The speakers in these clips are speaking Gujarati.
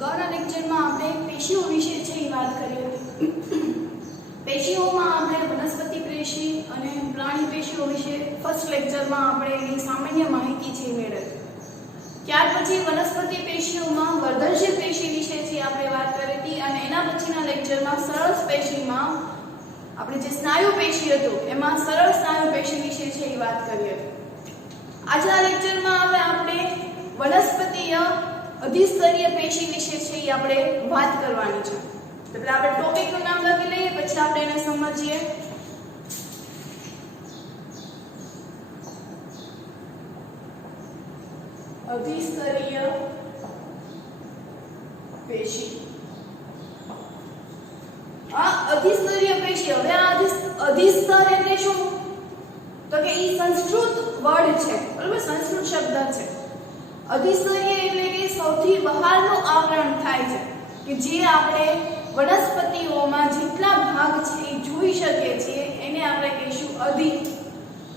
અગાઉના લેક્ચરમાં આપણે પેશીઓ વિશે છે એ વાત કરી હતી. પેશીઓમાં આપણે વનસ્પતિ પેશી અને પ્રાણી પેશીઓ વિશે ફર્સ્ટ લેક્ચરમાં આપણે એની સામાન્ય માહિતી છે મેળવી. ત્યાર પછી વનસ્પતિ પેશીઓમાં વર્ધનશીલ પેશી વિશે છે આપણે વાત કરી હતી અને એના પછીના લેક્ચરમાં સરળ પેશીમાં આપણે જે સ્નાયુ પેશી હતું એમાં સરળ સ્નાયુ પેશી વિશે છે એ વાત કરી હતી. આજના લેક્ચરમાં હવે આપણે વનસ્પતિય અધિસ્તરીય પેશી વિશે છે એ આપણે વાત કરવાની છે. તો પહેલા આપણે ટોપિકનું નામ લખી લઈએ, પછી આપણે એને સમજીએ. અધિસ્તરીય પેશી. આ અધિસ્તરીય પેશી, હવે આ અધિસ્તર એટલે શું? તો કે ઈ સંસ્કૃત વર્ડ છે, બરાબર? સંસ્કૃત શબ્દ છે. અધિસ્તરીય એટલે કે સૌથી બહારનું આવરણ થાય છે કે જે આપણે વનસ્પતિઓમાં જેટલા ભાગ છે એ જોઈ શકીએ છીએ એને આપણે કહીશું અધિ.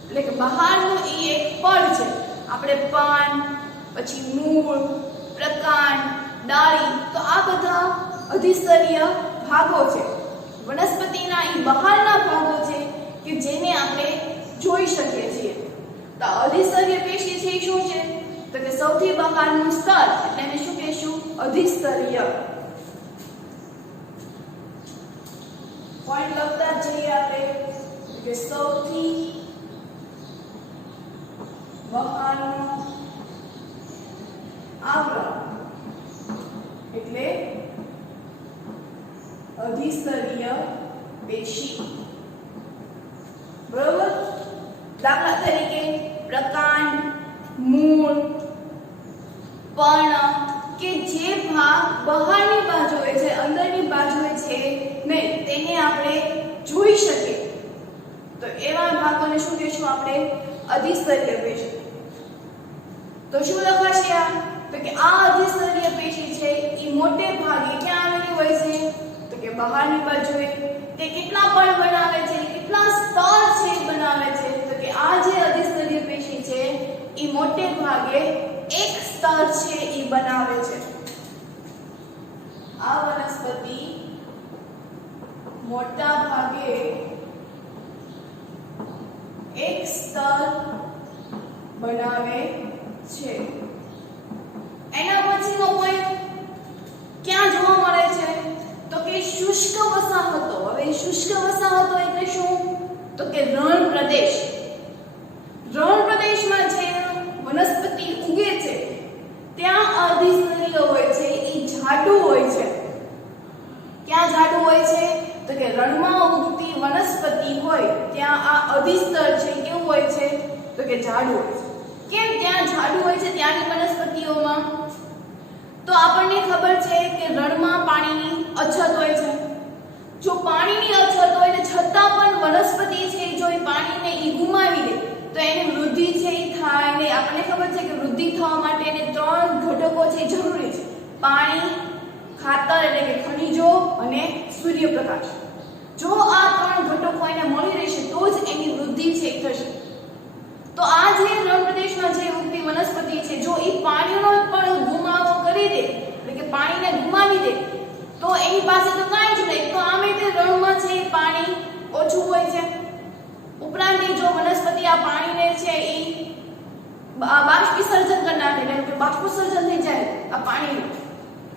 એટલે કે બહારનું ઈ એક પડ છે. આપણે પાન, પછી મૂળ, પ્રકાંડ, ડાળી, તો આ બધા અધિસ્તરીય ભાગો છે. વનસ્પતિના ઈ બહારના ભાગો છે કે જેને આપણે જોઈ શકીએ છીએ. તો અધિસ્તરીય પેશી છે એ શું છે? તો કે સૌથી બહારનું સ્તર, એટલે એને શું કહીશું? અધિસ્તરીય. પોઈન્ટ લખતા જઈએ આપણે કે સૌથી બહારનું આવરણ એટલે અધિસ્તરીય પેશી. બરોબર? દાખલા તરીકે પ્રકાંડ, મૂળ, પર્ણ કે જે ભાગ બહારની બાજુએ છે, અંદરની બાજુએ છે નહીં, તેને આપણે જોઈ શકીએ તો એવા ભાગોને શું કહીશું આપણે? અધિસ્તરીય પેશી. તો શું લખાશે આ? તો કે આ અધિસ્તરીય પેશી છે એ મોટે ભાગે ક્યાં આવેલી હોય છે? તો કે બહારની બાજુએ. તે કેટલા પડ બનાવે છે? કેટલા સ્તર છે બનાવે છે? તો કે આ જે અધિસ્તરીય પેશી છે એ મોટે ભાગે એક સ્તર છે એ બનાવે છે. આ વનસ્પતિ મોટા ભાગે એક સ્તર બનાવે છે. એના પછીનો પોઈન્ટ ક્યાં જોવા મળે છે? તો કે શુષ્ક વસાહતો. હવે શુષ્ક વસાહતો એટલે શું? તો કે રણ પ્રદેશ. રણ પ્રદેશમાં જે વનસ્પતિ ઉગે છે ત્યાં અધિસ્તરીય હોય છે, એ જાડું હોય છે. ક્યાં જાડું હોય છે? તો કે રણમાં ઉગતી વનસ્પતિ હોય ત્યાં આ અધિસ્તર છે કેવું હોય છે? તો કે જાડું હોય છે. કેમ ત્યાં જાડું હોય છે ત્યાંની વનસ્પતિઓમાં? તો આપણને ખબર છે કે રણમાં પાણીની અછત હોય છે. જો પાણીની અછત હોય ને છતાં પણ વનસ્પતિ છે જો એ પાણીને ગુમાવી દે તો એની વૃદ્ધિ છે એ થાય ને. આપણને ખબર છે કે વૃદ્ધિ થવા માટે એને 3 ઘટકો છે જરૂરી છે: પાણી, ખાતર એટલે કે ખનિજો અને સૂર્યપ્રકાશ. જો આ 3 ઘટકો એને મળી રહેશે તો જ એની વૃદ્ધિ છે થશે. તો આ જે રણ પ્રદેશમાં જે ઉગતી વનસ્પતિ છે જો એ પાણીનો પણ ગુમાવો કરી દે, એટલે કે પાણીને ગુમાવી દે, તો એની પાસે તો કાંઈ જ નહીં. તો આમે તે રણમાં છે પાણી ઓછું હોય છે. ઉપરાંત જો વનસ્પતિ આ પાણીને છે એ બાષ્પ વિસર્જન કરી નાખે, એટલે કે બાષ્પોત્સર્જન થઈ જાય આ પાણીનું,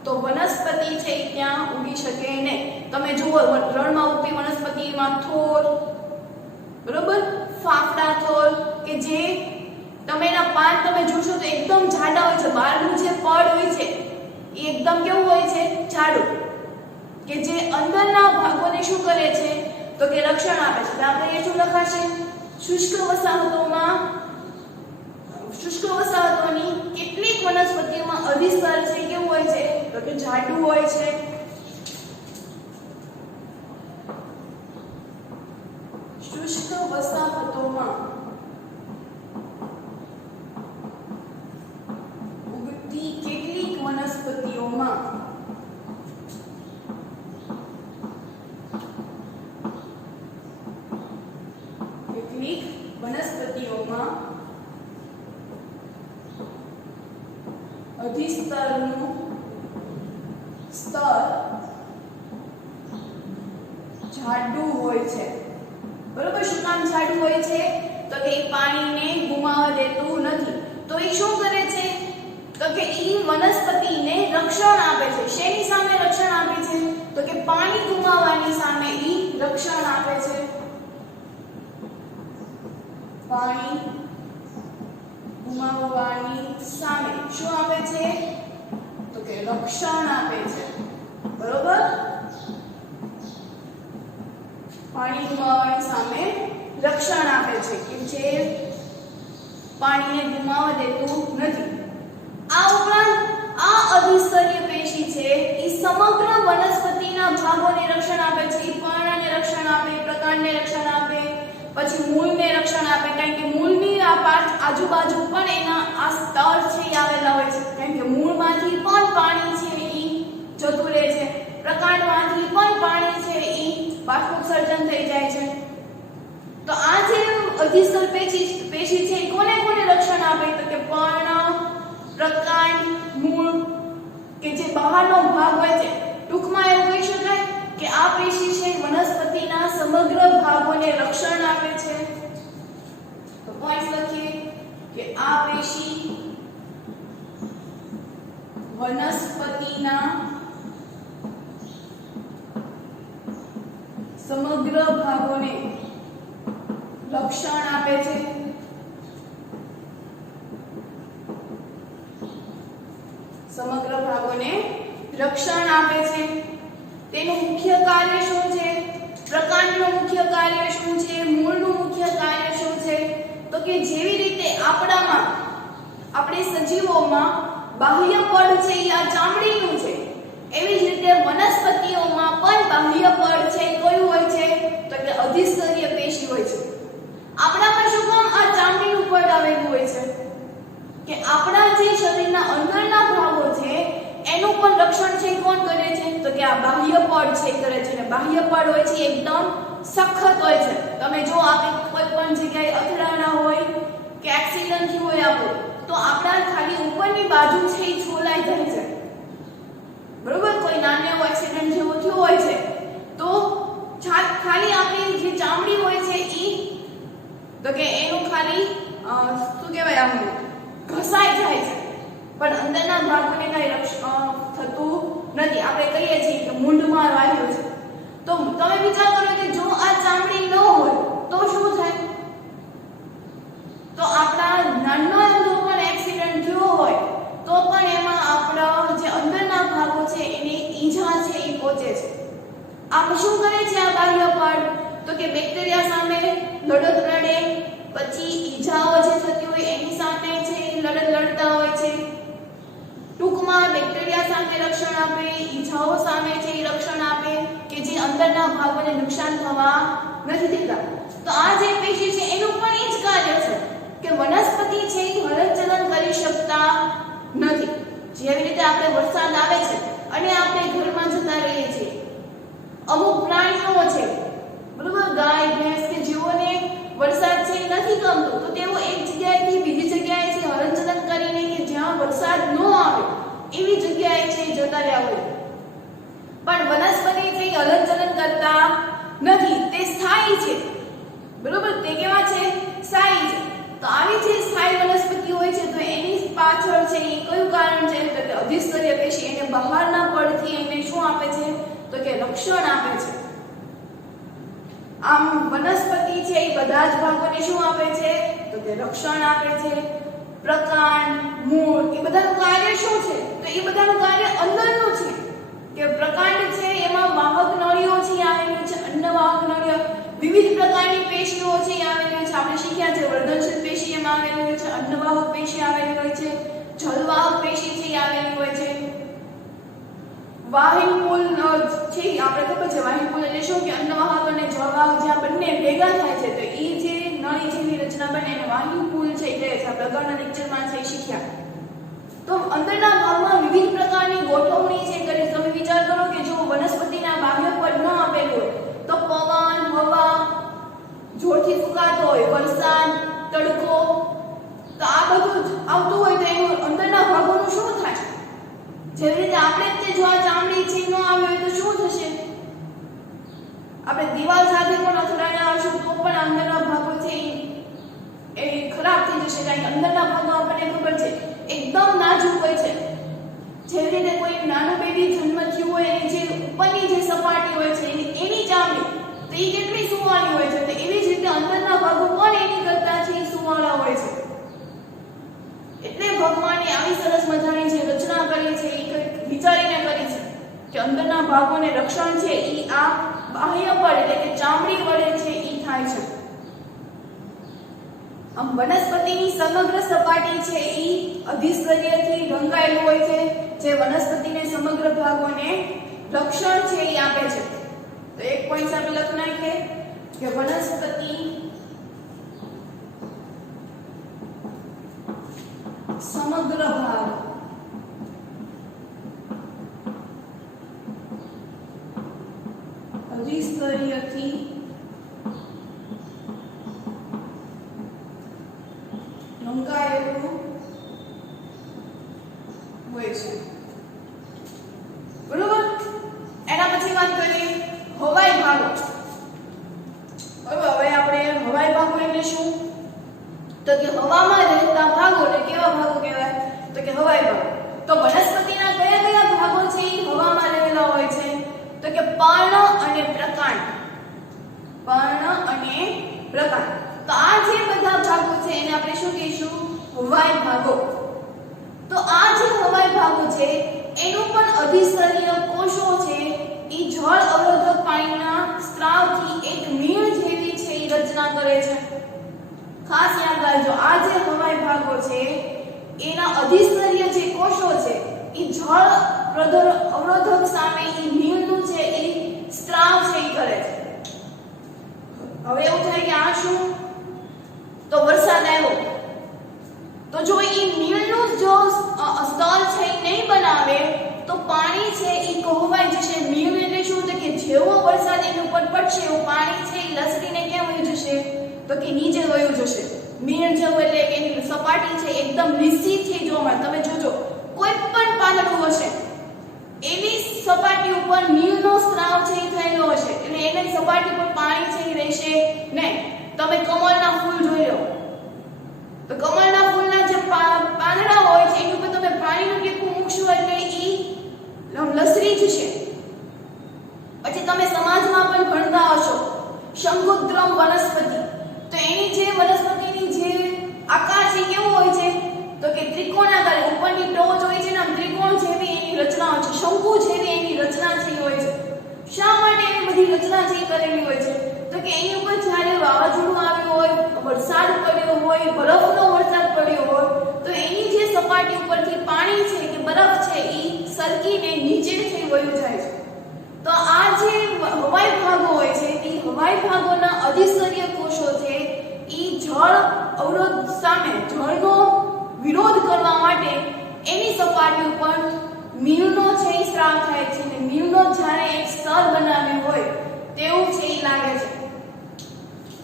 તો વનસ્પતિ છે એ ત્યાં ઉગી શકે નહીં. તમે જુઓ રણમાં ઉગતી વનસ્પતિમાં થોર, બરોબર, ફાફડા થોર કે જે તમે એના પાન તમે જોશો તો એકદમ જાડા હોય છે. બહારનું જે પડ હોય છે એ એકદમ કેવું હોય છે? જાડું, કે જે અંદરના ભાગોને શું કરે છે? તો કે રક્ષણ આપે છે. આપણે એ શું લખાશે? શુષ્ક વસાહતોની કેટલીક વનસ્પતિઓમાં અધિસ્તર છે કેવું હોય છે? તો કે જાડું હોય છે. શુષ્ક વસાહતોમાં ઉગતી કેટલીક વનસ્પતિઓમાં અધિસ્તરનું સ્તર જાડું હોય છે, બરોબર? શું કામ જાડું હોય છે? તો કે પાણીને ગુમાવવા દેતું નથી. તો એ શું કરે છે? તો કે ઈ વનસ્પતિને રક્ષણ આપે છે. શેની સામે રક્ષણ આપે છે? તો કે પાણી ગુમાવવાની સામે ઈ રક્ષણ આપે છે. પાણી ગુમાવવાની સામે શું આપે છે? તો કે રક્ષણ આપે છે, બરોબર? પાણી ગુમાવવાની સામે રક્ષણ આપે છે કે જે પાણીને ગુમાવવા દેતું નથી. આ ઉપરાંત આ અધિસ્તરીય પેશી છે એ સમગ્ર વનસ્પતિના ભાગોને રક્ષણ આપે છે. એ પર્ણને રક્ષણ આપે, પ્રકાંડને રક્ષણ આપે, પછી મૂળને રક્ષણ આપે, કારણ કે મૂળની આજુબાજુ પણ એના આ સ્તર છે એ આવેલા હોય છે, કારણ કે મૂળમાંથી પણ પાણી છે એ જતું રહે છે, પ્રકાંડમાંથી પણ પાણી છે એ બાષ્પોત્સર્જન થઈ જાય છે. તો આ જે અધિસ્તર પેશી છે એ કોને રક્ષણ આપે? તો કે પર્ણ, પ્રકાંડ, મૂળ કે જે બહારનો ભાગ હોય છે. ટૂંકમાં એવું કહી શકાય કે આ પેશી છે વનસ્પતિના સમગ્ર ભાગોને રક્ષણ આપે છે. તો પોઈન્ટ લખીએ કે આ પેશી વનસ્પતિના સમગ્ર ભાગોને રક્ષણ આપે છે. સમગ્ર ભાગોને રક્ષણ આપે છે. તેનું મુખ્ય કાર્ય શું છે? પ્રકાંડનું મુખ્ય કાર્ય શું છે? મૂળનું મુખ્ય કાર્ય શું છે? તો કે જેવી રીતે આપણે સજીવોમાં બાહ્ય પડ છે એ આ ચામડીનું છે, એવી જ રીતે વનસ્પતિઓમાં પણ બાહ્ય પડ છે કયું હોય છે? તો કે અધિસ્તરીય પેશી હોય છે. આપણામાં શું કામ આ ચામડીનું પડ આવેલું હોય છે? કે આપણા જે શરીરના અંદરના ભાગો છે એનું પણ રક્ષણ છે કોણ કરે છે? તો કે આ બાહ્ય પડ છે કરે છે. અને બાહ્ય પડ હોય છે એકદમ સખત હોય છે. તમે જો આપણે કોઈ પણ જગ્યાએ અથડાણા હોય કે એક્સિડન્ટ થયું હોય આપણું, તો આપણા ખાલી ઉપરની બાજુ છે એ છોલાઈ જાય છે, બરોબર? કોઈ નાનો એવો એક્સિડન્ટ જેવો થયો હોય છે તો ખાલી આપણી જે ચામડી હોય છે ઈ તો કે એનું ખાલી શું કહેવાય આમ ઘસાઈ જાય છે, પણ અંદરના ભાગોને કઈ રક્ષણ થતું નથી. આપણે કહીએ છીએ કે મૂંઢમાં વાગ્યું છે. તો તમે વિચાર કરો કે જો આ ચામડી ન હોય તો શું થાય? તો આપણા નાનો એવો પણ એક્સિડન્ટ થયો હોય તો પણ એમાં આપણા જે અંદરના ભાગો છે એને ઈજા છે એ પહોંચે છે. આપ શું કરે છે આ બાહ્ય પડ? તો કે બેક્ટેરિયા સામે લડત લડે, પછી ઈજાઓ જે થતી હોય એની સામે છે લડત લડતા હોય છે. ટૂંકમાં બેક્ટેરિયા સામે રક્ષણ આપે, ઈજાઓ સામે છે રક્ષણ આપે કે જે અંદરના ભાગોને નુકસાન થવા નથી દેતા. તો આ જે પેશી છે એનું પણ એ જ કાર્ય છે કે વનસ્પતિ છે એ હલનચલન કરી શકતા નથી. જેવી રીતે આપણે વરસાદ આવે છે અને આપણે ઘરમાં જતા રહીએ છીએ, અમુક પ્રાણીઓ છે, બરોબર, ગાય, ભેંસ કે જેઓને વરસાદ છે નથી ગમતો, તો તેઓ એક જગ્યાએથી બીજી જગ્યાએ છે હલનચલન કરીને કે જ્યાં વરસાદ ન આવે એવી જગ્યાએ છે જતા રહ્યા હોય. પણ વનસ્પતિ છે હલનચલન કરતા નથી, તે સ્થાયી છે, બરોબર? તે કેવા છે? સ્થાયી છે. તો આવી જે સ્થાયી વનસ્પતિ હોય છે તો એની પાછળ છે એ કયું કારણ છે? તો કે અધિસ્તરીય પેશી એને બહારના પડથી એને શું આપે છે? તો કે રક્ષણ આપે છે. આમ વનસ્પતિ છે એ બધા જ ભાગોને શું આપે છે? તો કે રક્ષણ આપે છે. પ્રકાંડ, મૂળ એ બધાનું કાર્ય શું છે? તો એ બધાનું કાર્ય અંદરનું છે કે પ્રકાંડ છે એમાં વાહક નળીઓ છે આવેલી છે, અન્નવાહક નળીઓ, વિવિધ પ્રકારની પેશીઓ છે આવેલી છે. આપણે શીખ્યા છે વર્ધનશીલ પેશી એમાં આવેલી હોય છે, અન્નવાહક પેશી આવેલી હોય છે, જલવાહક પેશી છે આવેલી હોય છે. વાહિનીકુલ છે આપણે ખબર છે, વાહિનીકુલ એટલે શું કે અન્નવાહક અને જળવાહક જ્યાં બંને ભેગા થાય છે તો એ જે નળી જેવી રચના બને એને વાહિનીકુલ છે કહે છે. આપણે અગાઉના લેક્ચરમાં છે શીખ્યા. તો અંદરના ભાગમાં વિવિધ પ્રકારની ગોઠવણી છે કરી. તમે વિચાર કરો કે જો વનસ્પતિના બાહ્ય પડ ન આપેલું હોય તો પવન, હવા જોરથી ફૂંકાતો હોય, વરસાદ, તડકો, તો આ બધું આવતું હોય તો એનું અંદરના ભાગોનું શું થાય? જેવી રીતે આપણે તે જો આ ચામડી છે આપણે દિવાલ સાથે પણ અથડાયા હશું તો પણ અંદરના ભાગો છે એ ખરાબ થઈ જશે, કારણ કે અંદરના ભાગો આપણને ખબર છે એકદમ નાજુક હોય છે. જેવી રીતે કોઈ નાનું બેબી જન્મ થયું હોય એની જે ઉપરની જે સપાટી હોય છે એની ચામડી તો એ કેટલી સુવાળી હોય છે, તો એવી જ રીતે અંદરના ભાગો પણ એની કરતા છે સુવાળા હોય છે. એટલે ભગવાને આવી સરસ મજાની જે રચના કરી છે એ વિચારીને કરી છે કે અંદરના ભાગોને રક્ષણ છે એ આ બાહ્ય બળ એટલે કે ચામડી વડે છે એ થાય છે. આમ વનસ્પતિની સમગ્ર સપાટી છે એ અધિસ્તરીયથી રંગાયેલું હોય છે, જે વનસ્પતિને સમગ્ર ભાગોને રક્ષણ છે એ આપે છે. તો એક પોઈન્ટ સાથે લખી નાખીએ કે વનસ્પતિ સમગ્ર ભાગ અધિસ્તરીયથી રંગાયેલું હોય છે. બરોબર. એના પછી વાત કરીએ હવાઈ ભાગો. હવે આપણે હવાઈ ભાગો એટલે શું? તો કે હવામાં રહેતા ભાગોને કેવા ભાગો કહેવાય? તો કે હવાઈ ભાગો. તો વનસ્પતિના કયા કયા ભાગો છે એ હવામાં રહેલા હોય છે? તો કે પર્ણ અને પ્રકાંડ. પર્ણ અને પ્રકાંડ. તો આ જે બધા ભાગો છે એને આપણે શું કહીશું? હવાઈ ભાગો. તો આ જે હવાઈ ભાગો છે એનું પણ અધિસ્તરીય કોષો છે એ જળ અવરોધક પાણીના સ્ત્રાવથી એક મીણ જેવી છે એ રચના કરે છે. ખાસ યાદ રાખજો, આ જે હવાઈ ભાગો છે એના અધિસ્તરીય જે કોષો છે એ જળ અવરોધક સામે એ મીણનું છે એ સ્ત્રાવ છે એ કરે છે. હવે એવું થાય કે આ શું? તો વરસાદ આવ્યો તો જો એ મીણનું જો સ્તર છે એ નહીં બનાવે તો પાણી છે એ કોહવાઈ જશે. મીણ એટલે શું? તો કે જેવો વરસાદ એની ઉપર પડશે એવું પાણી છે એ લસરીને કેમ વહી જશે? તો કે નીચે વહી જશે. મીણ જેવું એટલે કે એની સપાટી છે એકદમ લીસી થઈ જોવા મળે. તમે જોજો કોઈ પણ પાંદડું હશે એની સપાટી ઉપર મીણનો સ્ત્રાવ છે એ થયેલો હશે એટલે એની સપાટી પર પાણી છે એ રહેશે નહીં. તમે કમળના ફૂલ જોઈ લો તો કમળના ફૂલના જે પાંદડા હોય છે એની ઉપર તમે પાણીનું ટીપું મૂકશો એટલે ઈ લસરી જશે. પછી તમે સમાજમાં પણ ભણતા હશો શંકુદ્રમ વનસ્પતિ. તો એની જે વનસ્પતિની જે આકાર છે કેવો હોય છે? તો કે ત્રિકોણાકાર. ઉપરની ટોચ હોય છે ને આમ ત્રિકોણ જેવી એની રચના હોય છે, શંકુ જેવી એની રચના છે હોય છે. શા માટે એવી બધી રચના છે કરેલી હોય છે? તો કે એની ઉપર જ્યારે વાવાઝોડું આવ્યું હોય, વરસાદ પડ્યો હોય, બરફનો વરસાદ પડ્યો હોય તો એની જે સપાટી ઉપરથી પાણી છે કે બરફ છે એ સરકીને નીચે થઈ વયું જાય છે. તો આ જે હવાઈ ભાગો હોય છે એ હવાઈ ભાગોના અધિસ્તરીય કોષો છે એ જળ અવરોધ સામે જળનો વિરોધ કરવા માટે એની સપાટી ઉપર મીણનો છે એ સ્ત્રાવ થાય છે અને મીણનો જ્યારે એક સ્તર બનાવ્યું હોય તેવું છે એ લાગે છે.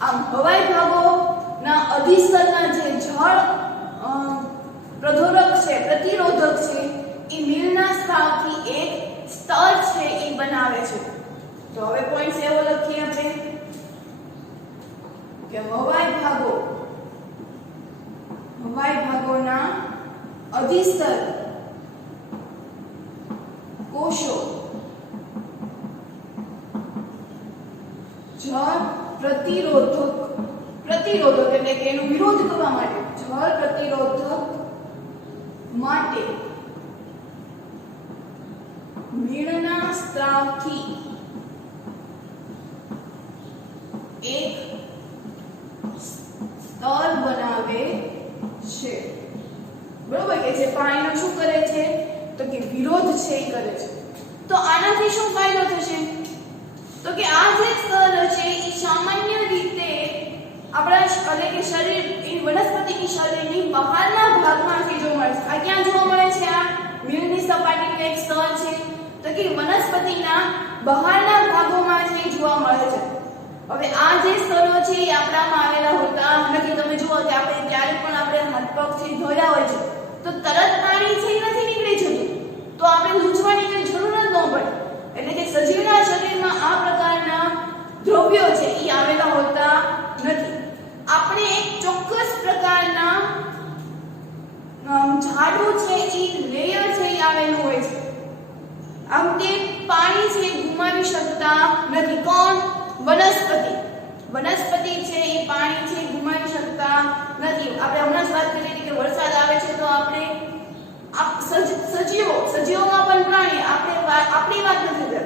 આમ હવાઈ ભાગોના અધિસ્તરના જે જળ પ્રતિરોધક છે એ મીણના સ્ત્રાવથી એક સ્તર છે એ બનાવે છે. તો હવે પોઈન્ટ એવો લખીએ આપણે કે હવાઈ ભાગોના અધિસ્તર કોષો જળ પ્રતિરોધક એટલે કે એનો વિરોધ કરવા માટે જળ પ્રતિરોધક માટે મીણના સ્ત્રાવથી એક સ્તર બનાવે છે. બરોબર કે જે પાણીનો શું કરે છે? તો કે વિરોધ છે એ કરે છે. તો આનાથી શું ફાયદો થશે? તો કે આ જે સ્તર છે એ સામાન્ય રીતે આપણા એટલે કે શરીર વનસ્પતિની શરીરની બહારના ભાગમાંથી જોવા મળે છે. આ ક્યાં જોવા મળે છે? આ મીણની સપાટીનું એક સ્તર છે તો કે વનસ્પતિના બહારના ભાગોમાં છે જોવા મળે છે. હવે આ જે સ્તરો છે એ આપણામાં આવેલા હોતા નથી. તમે જુઓ કે આપણે ક્યારેક પણ આપણે હાથ પગથી ધોયા હોય છે તો તરત પાણી છે નથી નીકળી જતું, તો આપણે લૂછવાની કોઈ જરૂર જ ન પડે. એટલે કે સજીવના શરીરમાં આ પ્રકારના આપણી વાત નથી થતી,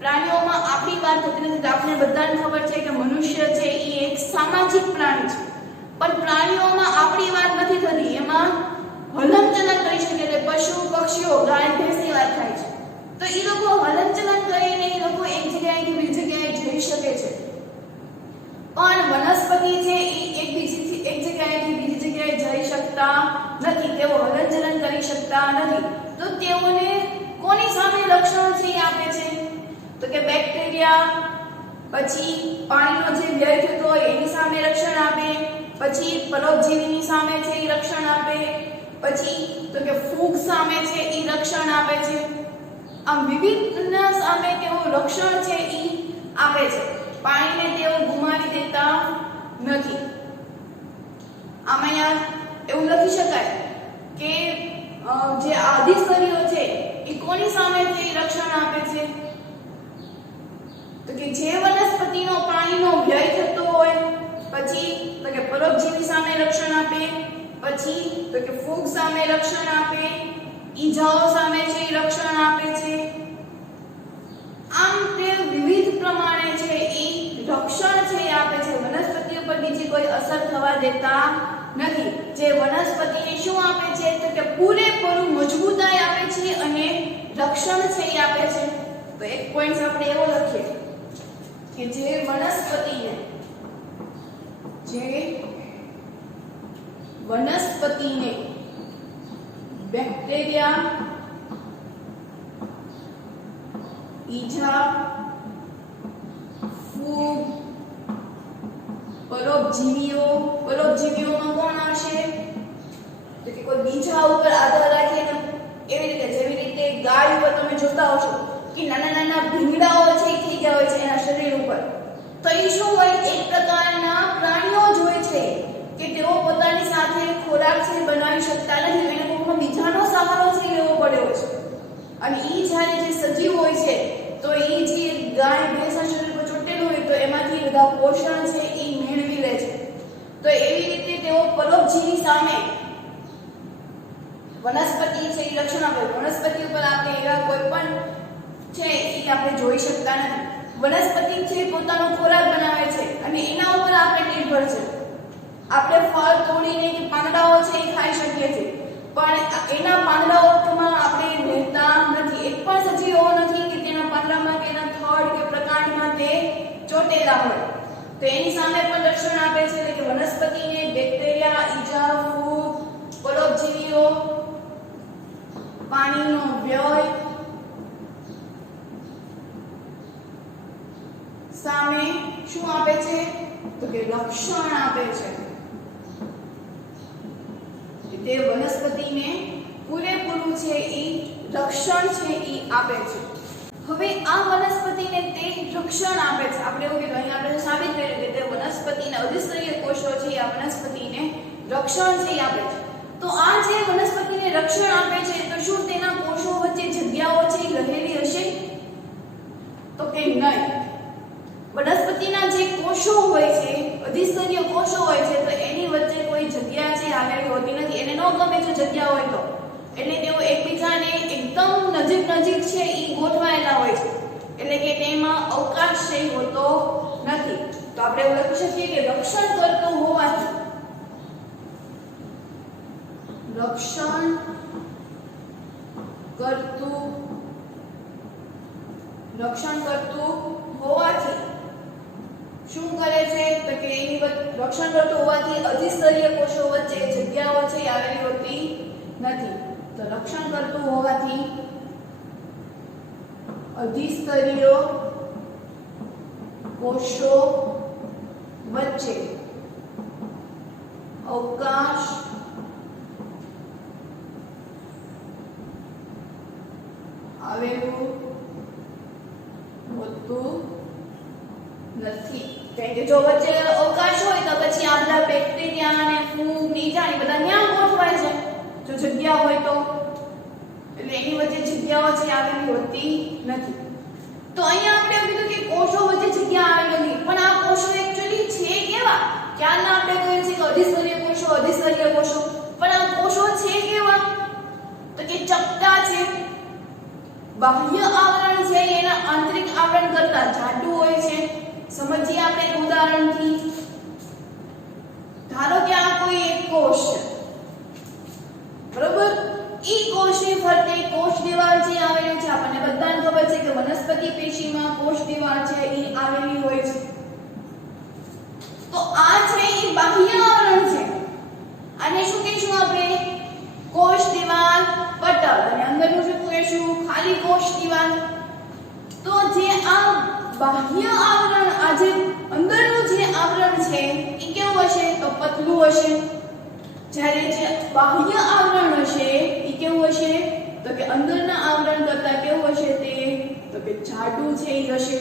પ્રાણીઓમાં આપણી વાત થતી નથી. આપણે બધાને ખબર છે કે મનુષ્ય છે એ એક સામાજિક પ્રાણી છે, પણ પ્રાણીઓમાં આપણી વાત નથી થતી. એમાં હલનચલન કરી શકે છે. પશુ પક્ષીઓ ગાય ભેંસની વાત થાય છે તો એ લોકો હલનચલન કરીને એ લોકો એક જગ્યાએથી બીજી જગ્યાએ જઈ શકે છે, પણ વનસ્પતિ છે એ એક જગ્યાએથી બીજી જગ્યાએ જઈ શકતા નથી. તેઓ હલનચલન કરી શકતા નથી. તો તેઓને કોની સામે રક્ષણ છે એ આપે છે? તો કે બેક્ટેરિયા, પછી પાણીનો જે વ્યય થતો હોય એની સામે રક્ષણ આપે, પછી પરોપજીવીની સામે છે એ રક્ષણ આપે, પછી તો કે ફૂગ સામે છે એ રક્ષણ આપે છે. આમ વિવિધના સામે તેઓ રક્ષણ છે એ આપે છે. પાણીને તેઓ ગુમાવી દેતા નથી. આમાં એવું લખી શકાય કે જે આદિસ્તરીઓ છે એ કોની સામે તે રક્ષણ આપે છે? તો કે જે વનસ્પતિનો પાણીનો વ્યય થતો હોય, પછી તો કે પરોપજીવી સામે રક્ષણ આપે, પછી તો કે ફૂગ સામે રક્ષણ આપે, ઈજાઓ સામે છે રક્ષણ આપે છે. આમ તે વિવિધ પ્રમાણે છે એ રક્ષણ છે એ આપે છે. વનસ્પતિઓ પર બીજી કોઈ અસર થવા દેતા નથી. જે વનસ્પતિને શું આપે છે? તો કે પૂરેપૂરું મજબૂતાઈ આપે છે અને રક્ષણ છે એ આપે છે. તો એક પોઈન્ટ આપણે એવો લખીએ કે જે વનસ્પતિને બેક્ટેરિયા, ઈજા, ફૂગ, પરોપજીવીઓમાં કોણ આવશે? તો કે કોઈ બીજા ઉપર આધાર રાખીને એવી રીતે, જેવી રીતે ગાય ઉપર તમે જોતા હશો કે નાના નાના ભીંગડાઓ છે એ થઈ ગયા હોય છે એના શરીર ઉપર. તો એ શું હોય? એક પ્રકારના પ્રાણીઓ જ હોય છે કે તેઓ પોતાની સાથે ખોરાક છે બનાવી શકતા નથી, એને કોઈનો બીજાનો સહારો છે લેવો પડ્યો છે. અને એ જ્યારે જે સજીવ હોય છે તો એ જે ગાય ભેંસના શરીર પર ચોટેલું હોય તો એમાંથી બધા પોષણ છે એ મેળવી લે છે. તો એવી રીતે તેઓ પરોપજીવી સામે વનસ્પતિ છે એ રક્ષણ આપે. વનસ્પતિ ઉપર આપણે એવા કોઈ પણ છે એ આપણે જોઈ શકતા નથી. વનસ્પતિ છે પોતાનો ખોરાક બનાવે છે અને એના ઉપર આપણે નિર્ભર છે. આપણે ફળ તોડીને કે પાંદડાઓ છે એ ખાઈ શકીએ છીએ, પણ એના પાંદડાઓમાં આપણે રહેતા નથી. એક પણ સજીવ એવો નથી કે તેના પાંદડામાં કે એના થડ કે પ્રકાંડમાં તે ચોટેલા હોય. તો એની સામે પણ રક્ષણ આપે છે. એટલે કે વનસ્પતિને બેક્ટેરિયા, ઈજા, ફૂગ, પરોપજીવીઓ, પાણીનો વ્યય સામે શું આપે છે? તો કે રક્ષણ આપે છે. તે વનસ્પતિને પૂરેપૂરું છે એ રક્ષણ છે એ આપે છે. હવે આ વનસ્પતિને તે રક્ષણ આપે છે. આપણે એવું કીધું, અહીં આપણે સાબિત કર્યું કે તે વનસ્પતિના અધિસ્તરીય કોષો છે આ વનસ્પતિને રક્ષણ છે એ આપે છે. તો આ જે વનસ્પતિને રક્ષણ આપે છે તો શું તેના કોષો વચ્ચે જગ્યાઓ છે એ રહેલી હશે? તો કે નહીં. વનસ્પતિના જે કોષો હોય છે, અધિસ્તરીય કોષો હોય છે, તો એની વચ્ચે કોઈ જગ્યા છે આવેલી હોતી નથી. એને ન ગમે જો જગ્યા હોય તો, એટલે તેઓ એકબીજાને એકદમ નજીક છે એ ગોઠવાયેલા હોય છે, એટલે કે તેમાં અવકાશ છે હોતો નથી. તો આપણે એવું લખી શકીએ કે રક્ષણ કરતું હોવાથી શું કરે છે? તો કે એની રક્ષણ કરતું હોવાથી અધિસ્તરીય કોષો વચ્ચે જગ્યાઓ છે આવેલી હોતી નથી. તો રક્ષણ કરતું હોવાથી અધિસ્તરીય કોષો વચ્ચે અવકાશ આવેલું હોતું નથી. કારણ કે જો વચ્ચે અવકાશ હોય તો પછી આ બધા બેક્ટેરિયા અને ફૂગ નીજાની બધા ન્યા ગોઠવાય છે જો જગ્યા હોય તો. એટલે એની વચ્ચે જગ્યાઓ છે આવેલી હોતી નથી. તો અહીંયા આપણે કીધું કે કોષો વચ્ચે જગ્યા આવેલી નથી, પણ આ કોષો એક્ચ્યુઅલી છે કેવા? ક્યારના આપણે કહીએ છીએ કે અધિસ્તરીય કોષો, પણ આ કોષો છે કેવા? તો કે ચપટા છે. બાહ્ય આવરણ છે એના આંતરિક આવરણ કરતા જાડું હોય છે. સમજીએ આપણે એક ઉદાહરણથી. ધારો કે આ કોઈ એક કોષ છે, બરોબર? ઈ કોષની ફરતે કોષ દિવાલ જે આવેલી છે, આપણને બધાને ખબર છે કે વનસ્પતિ પેશીમાં કોષ દિવાલ છે ઈ આવેલી હોય છે. તો આ છે ઈ બાહ્ય આવરણ છે. આને શું કહીશું આપણે? કોષ દિવાલ પટલ. અને અંદરનું શું કહીશું? ખાલી કોષ દિવાલ. તો જે આ બાહ્ય આવરણ, આ જે અંદરનું જે આવરણ છે ઈ કેવું હશે? તો પતલું હશે. જ્યારે જે બાહ્ય આવરણ હશે ઈ કેવું હશે? તો કે અંદરના આવરણ કરતા કેવું હશે? તે તો કે જાડું છે ઈ હશે.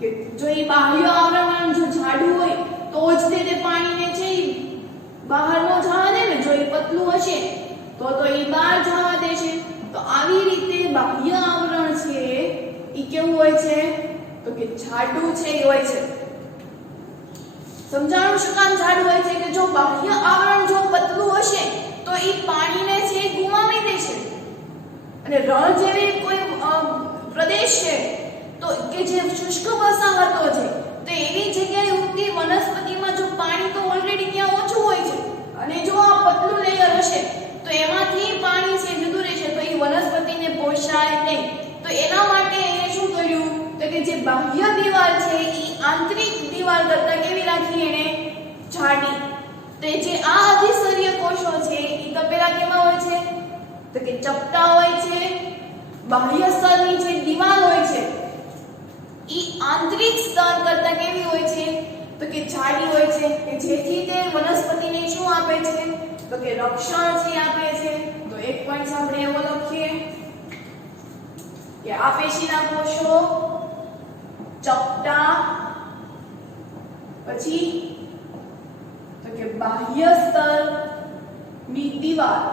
કે જો ઈ બાહ્ય આવરણ જો જાડું હોય તો જ તે પાણીને છે ઈ બહાર ન જવા દે ને. જો ઈ પતલું હશે તો ઈ બહાર જવા દેશે. તો આવી રીતે બાહ્ય આવરણ છે ઈ કેવું હોય છે? તો કે જાડું છે ઈ હોય છે. સમજાણું શું કામ જાડું હોય છે? કે જો બાહ્ય આવરણ જો પતલું હશે તો ઈ પાણીને છે ગુમાવી દેશે. અને રણ જેવી કોઈ પ્રદેશ છે તો કે જે શુષ્ક વસાહતો છે, તો એવી જગ્યાએ ઉગતી વનસ્પતિમાં જો પાણી તો ઓલરેડી ત્યાં ઓછું હોય છે, અને જો આ પતલું લેયર હશે તો એમાંથી પાણી છે જતું રહેશે, તો એ વનસ્પતિને પોષાય નહીં. તો એના માટે એને શું કર્યું? તો કે જે બાહ્ય દિવાલ છે એ આંતરિક દિવાલ કરતા કેવી રાખી એને? જાડી. તો જે આ અધિસ્તરીય કોષો છે એ તપેલા કેવા હોય છે? તો કે ચપટા હોય છે. બાહ્ય સ્તરની જે દિવાલ હોય છે ઈ આંતરિક સ્તર કરતા કેવી હોય છે? તો કે જાડી હોય છે. કે જેથી તે વનસ્પતિને શું આપે છે? તો કે રક્ષણ છે આપે છે. તો એક પોઈન્ટ આપણે એવો લખીએ કે આ પેશીના કોષો ચપટા, પછી તો કે બાહ્ય સ્તરની દિવાલ,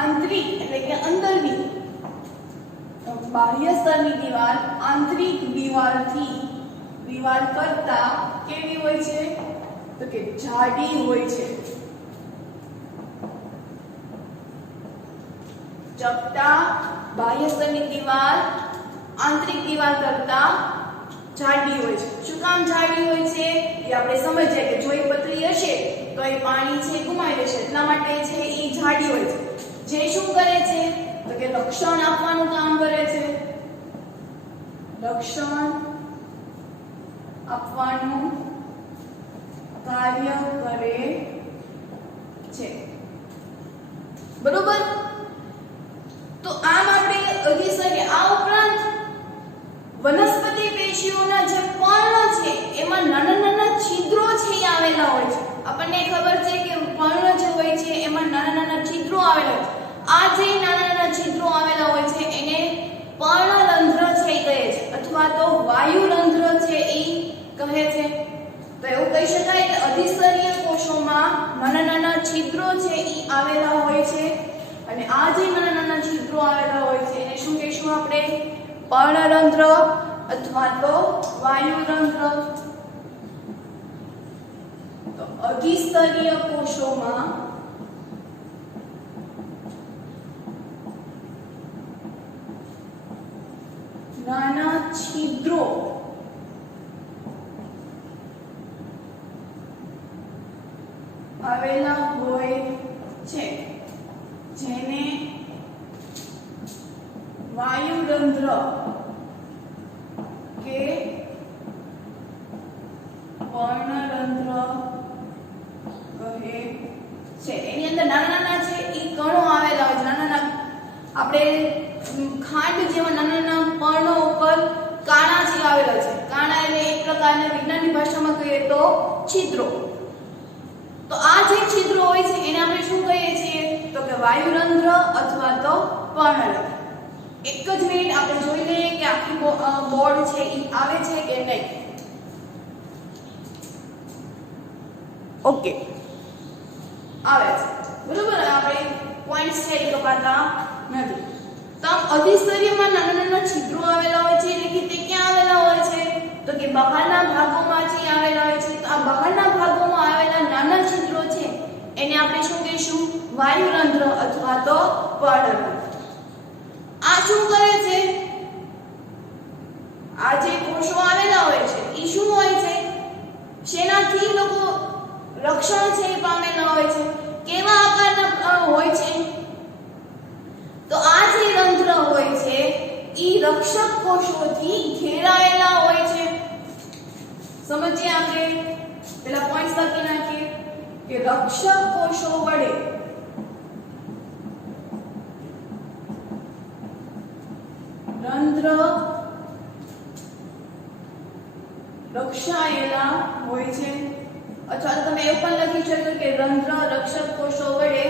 આંતરિક એટલે કે અંદરની, બાહ્ય સ્તરની દિવાલ આંતરિક દિવાલ કરતા કેવી હોય છે? તો કે જાડી હોય છે. ચપટા, બાહ્ય સ્તરની દિવાલ આંતરિક દિવાલ કરતા જાડી હોય છે. શું કામ જાડી હોય છે એ આપણે સમજીએ કે જો એ પતલી હશે તો એ પાણી છે ગુમાવી દેશે, એટલા માટે છે એ જાડી હોય છે. જે શું કરે છે? તો કે રક્ષણ આપવાનું કામ કરે છે. રક્ષણ આપવાનું કાર્ય કરે છે. બરોબર? તો આમ આપણે અધિસ્તરીય, આ ઉપરાંત વનસ્પતિ પેશીઓના જે પર્ણ છે એમાં નાના નાના છિદ્રો છે એ આવેલા હોય છે. આપણને ખબર છે કે પર્ણ જે હોય છે એમાં નાના નાના છિદ્રો આવેલા હોય છે. આ જે નાના નાના છિદ્રો આવેલા હોય છે એને પર્ણરંધ્ર છે કહે છે, અથવા તો વાયુરંધ્ર છે એ કહે છે. તો એવું કહી શકાય કે અધિસ્તરીય કોષોમાં નાના નાના છિદ્રો છે એ આવેલા હોય છે. અને આ જે નાના નાના છિદ્રો આવેલા હોય છે એને શું કહીશું આપણે? પર્ણરંધ્ર અથવા તો વાયુરંધ્ર. તો અધિસ્તરીય કોષોમાં નાના છિદ્રો આવેલા હોય છે જેને વાયુરંધ્ર કે પર્ણરંધ્ર કહે છે. એની અંદર નાના નાના છે એ કણો આવેલા હોય છે. નાના નાના આપણે ખાંડ જેવા નાના નાના પર્ણો ઉપર કાણા જે આવેલા છે. કાણા એટલે એક પ્રકારના વિજ્ઞાનની ભાષામાં કહીએ તો છિદ્રો. તો આ જે છિદ્રો હોય છે એને આપણે શું કહીએ છીએ? તો કે વાયુરંધ્ર અથવા તો પર્ણરંધ્ર. એક જ મિનિટ આપણે જોઈ લઈએ કે આખી બોર્ડ છે એ આવે છે કે નહીં. ઓકે, આવે છે. બરોબર? આપણે પોઈન્ટ્સ છે એ કપાતા નથી. તો આમ અધિસ્તરીયમાં નાના નાના છિદ્રો આવેલા હોય છે. એટલે કે તે ક્યાં આવેલા હોય છે? તો કે બહારના ભાગોમાંથી આવેલા હોય છે. તો આ બહારના ભાગોમાં આવેલા નાના છિદ્રો છે એને આપણે શું કહીશું? વાયુરંધ્ર અથવા તો પર્ણરંધ્ર. આ શું કરે છે? આ જે કોષો આવેલા હોય છે એ શું હોય છે? શેનાથી લોકો રક્ષણ છે એ પામેલા હોય છે? કેવા આકારના હોય છે? તો આ જે રંધ્ર હોય છે ઈ રક્ષક કોષોથી ઘેરાયેલા હોય છે. સમજીએ આપણે પેલા પોઈન્ટ્સ લખી નાખીએ કે રક્ષક કોષો વડે રંધ્ર રક્ષાયેલા હોય છે. અથવા તો તમે એવું પણ લખી શકો કે રંધ્ર રક્ષક કોષો વડે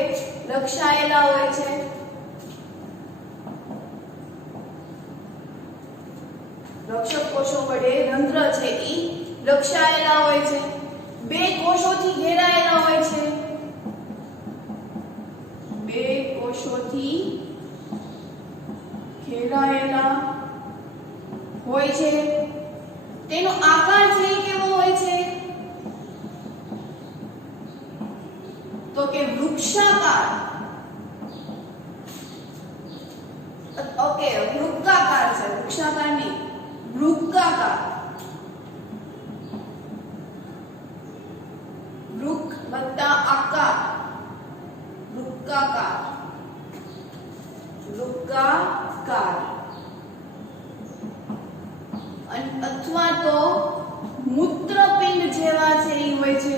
રક્ષાયેલા હોય છે. રક્ષક કોષો વડે રંધ્ર છે ઈ રક્ષાયેલા હોય છે. બે કોષોથી ઘેરાયેલા હોય છે. બે કોષોથી ઘેરાયેલા હોય છે. તેનો આકાર છે કેવો હોય છે? તો કે વૃક્ષાકાર. ઓકે, વૃક્કાકાર છે, વૃક્ષાકાર નહીં, વૃક્કાકાર. વૃક વત્તા આકાર, વૃક્કાકાર. વૃક્કાકાર અથવા તો મૂત્રપિંડ જેવા છે એ હોય છે.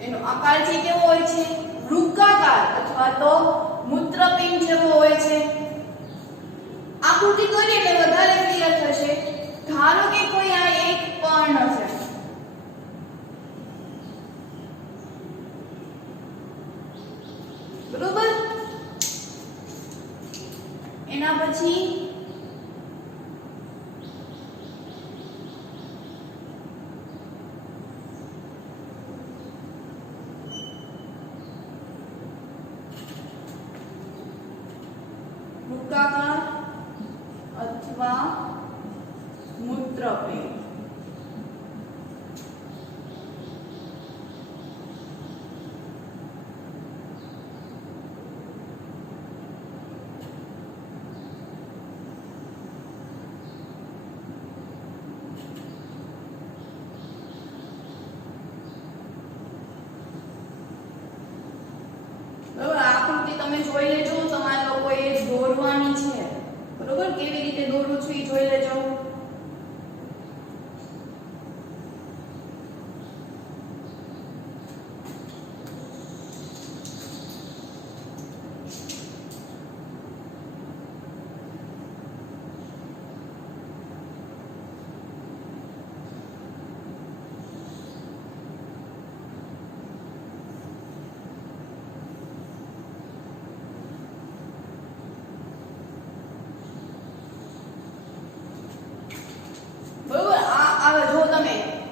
એનો આકાર છે કેવો હોય છે? વૃક્કાકાર અથવા તો મૂત્રપિંડ જેવો હોય છે. આકૃતિ દોરીએ એટલે વધારે ક્લિયર થશે. ધારો કે કોઈ આ એક પર્ણ છે. બરોબર? એના પછી વૃક્કાકાર અથવા મૂત્રપિંડ. બરોબર, આકૃતિ તમે જોઈ લેજો. તમારે લોકોએ દોરવાની છે. બરોબર, કેવી રીતે દોરવું છે એ જોઈ લેજો.